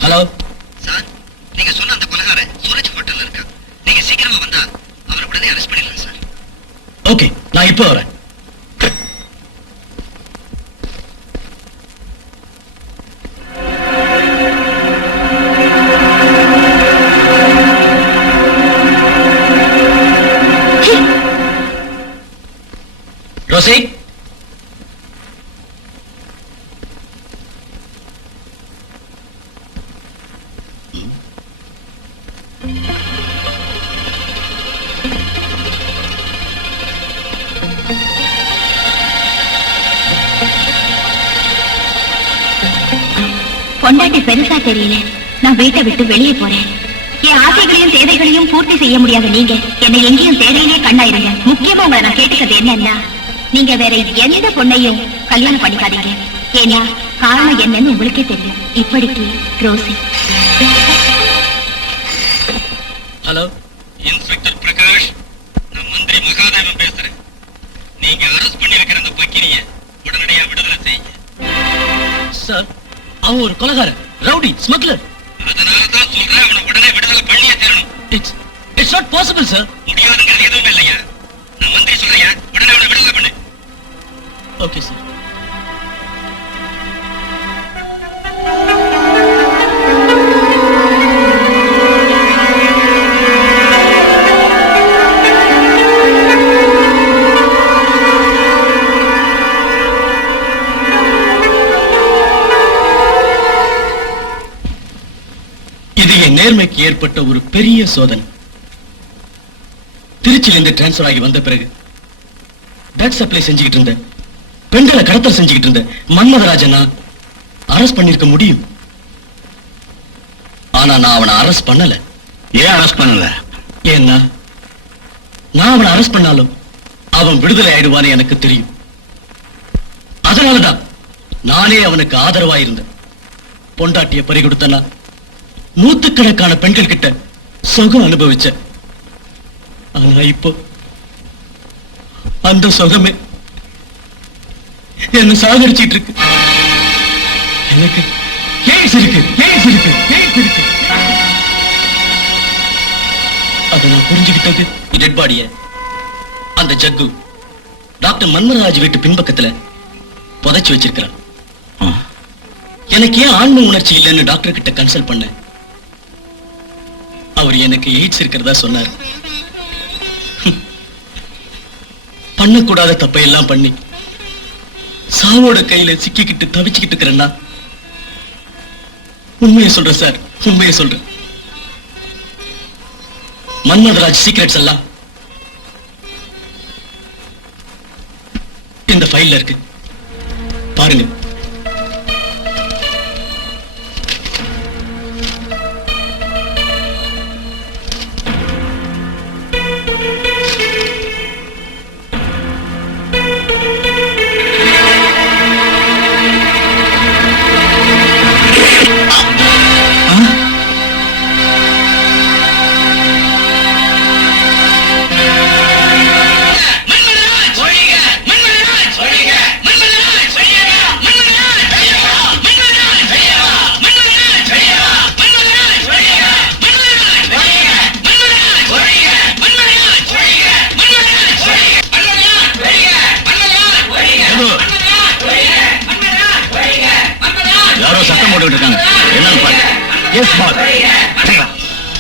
ஹலோ சார், நீங்க சொன்ன அந்த கொலைகாரன் சூரஜ் ஹோட்டல்ல இருக்கா. நீங்க சீக்கிரமா வந்தா அவரை உடனே அரெஸ்ட் பண்ணிடலாம் சார். ஓகே, நான் இப்போ வரேன். ரோசி, பொண்டாட்டி பெருசா தெரியல. நான் வீட்டை விட்டு வெளியே போறேன். என் ஆசைகளையும் தேவைகளையும் பூர்த்தி செய்ய முடியாத நீங்க என்னை எங்கேயும் தேவையிலே கண்ணாயிருங்க. முக்கியமா உங்களை நான் கேட்டுக்கிறது என்னன்னா, நீங்க வேற எந்த பொண்ணையும் கல்யாணம் பண்ணிக்காதீங்க. ஏன்னா காரணம் என்னன்னு உங்களுக்கே தெரியும். இப்படிக்கு ரோசி. ஹலோ, இன்ஸ்பெக்டர் பிரகாஷ், நான் மந்திரி மகாதேவன் பேசுறேன். நீங்க அரெஸ்ட் பண்ணி வைக்கிற அந்த பக்கினிய உடனடியா விடுதலை செய்யுங்க. சார், அவன் ஒரு கொலைகாரன், ரவுடி, ஸ்மக்லர். அதனால தான் சொல்றேன், அவனை உடனே விடுதலை பண்ணியே தரணும். It's not possible sir. முடியாதுங்கிறது எதுவுமே இல்லையா? நான் மந்திரி சொல்றேன், உடனே அவனை விடுதலை பண்ணு. Okay sir. இது என் நேர்மைக்கு ஏற்பட்ட ஒரு பெரிய சோதனை. திருச்சியிலிருந்து டிரான்ஸ்பர் ஆகி வந்த பிறகு ட்ரக் சப்ளை செஞ்சுக்கிட்டு இருந்த, பெண்களை கடத்தல் செஞ்சுக்கிட்டு இருந்த மன்மதராஜனா அரெஸ்ட் பண்ணிருக்க முடியும். ஆனா நான் அவனை அரெஸ்ட் பண்ணல. ஏன் அரெஸ்ட் பண்ணல? ஏன்னா நான் அவனை அரெஸ்ட் பண்ணாலும் அவன் விடுதலை ஆயிடுவான்னு எனக்கு தெரியும். அதனாலதான் நானே அவனுக்கு ஆதரவா இருந்தேன். பொண்டாட்டிய பறி கொடுத்தனா நூத்துக்கணக்கான பெண்கள் கிட்ட சுகம் அனுபவிச்ச. ஆனா இப்போ அந்த சுகமே என்ன சாகரிச்சிட்டு இருக்கு. எனக்கு கேஸ் இருக்கு, கேஸ் இருக்கு, கேஸ் இருக்கு. அதை நான் புரிஞ்சுக்கிட்டது டெட் பாடிய அந்த ஜக்கு டாக்டர் மன்மதராஜ் வீட்டு பின்பக்கத்துல புதைச்சு வச்சிருக்கிறான். எனக்கு ஏன் ஆன்ம உணர்ச்சி இல்லைன்னு டாக்டர் கிட்ட கன்சல்ட் பண்ண. அவர் எனக்கு எய்ட்ஸ் இருக்கிறதா சொன்னார். பண்ணக்கூடாத தப்பை எல்லாம் பண்ணி சாவோட கையில சிக்கிக்கிட்டு தவிச்சுக்கிட்டு இருக்கிறேன்னா உண்மையை சொல்றேன் சார், உண்மையை சொல்றேன். மன்மதராஜ் சீக்ரெட்ஸ் எல்லாம் இந்த ஃபைல்ல இருக்கு, பாருங்க.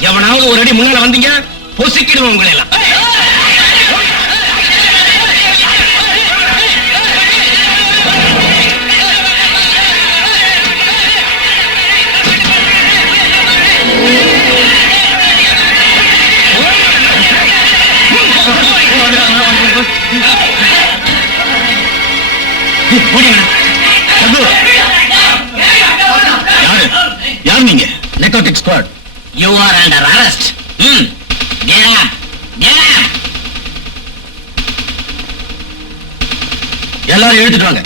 எவனாவது ஒரு அடி முன்னால வந்தீங்க பொசிக்கிடுவோம் உங்களை எல்லாம். யார் நீங்க? நெர்கோட்டிக் squad. You are under arrest. Get up. Get up. எல்லாரும் எழுதிட்டு வாங்க.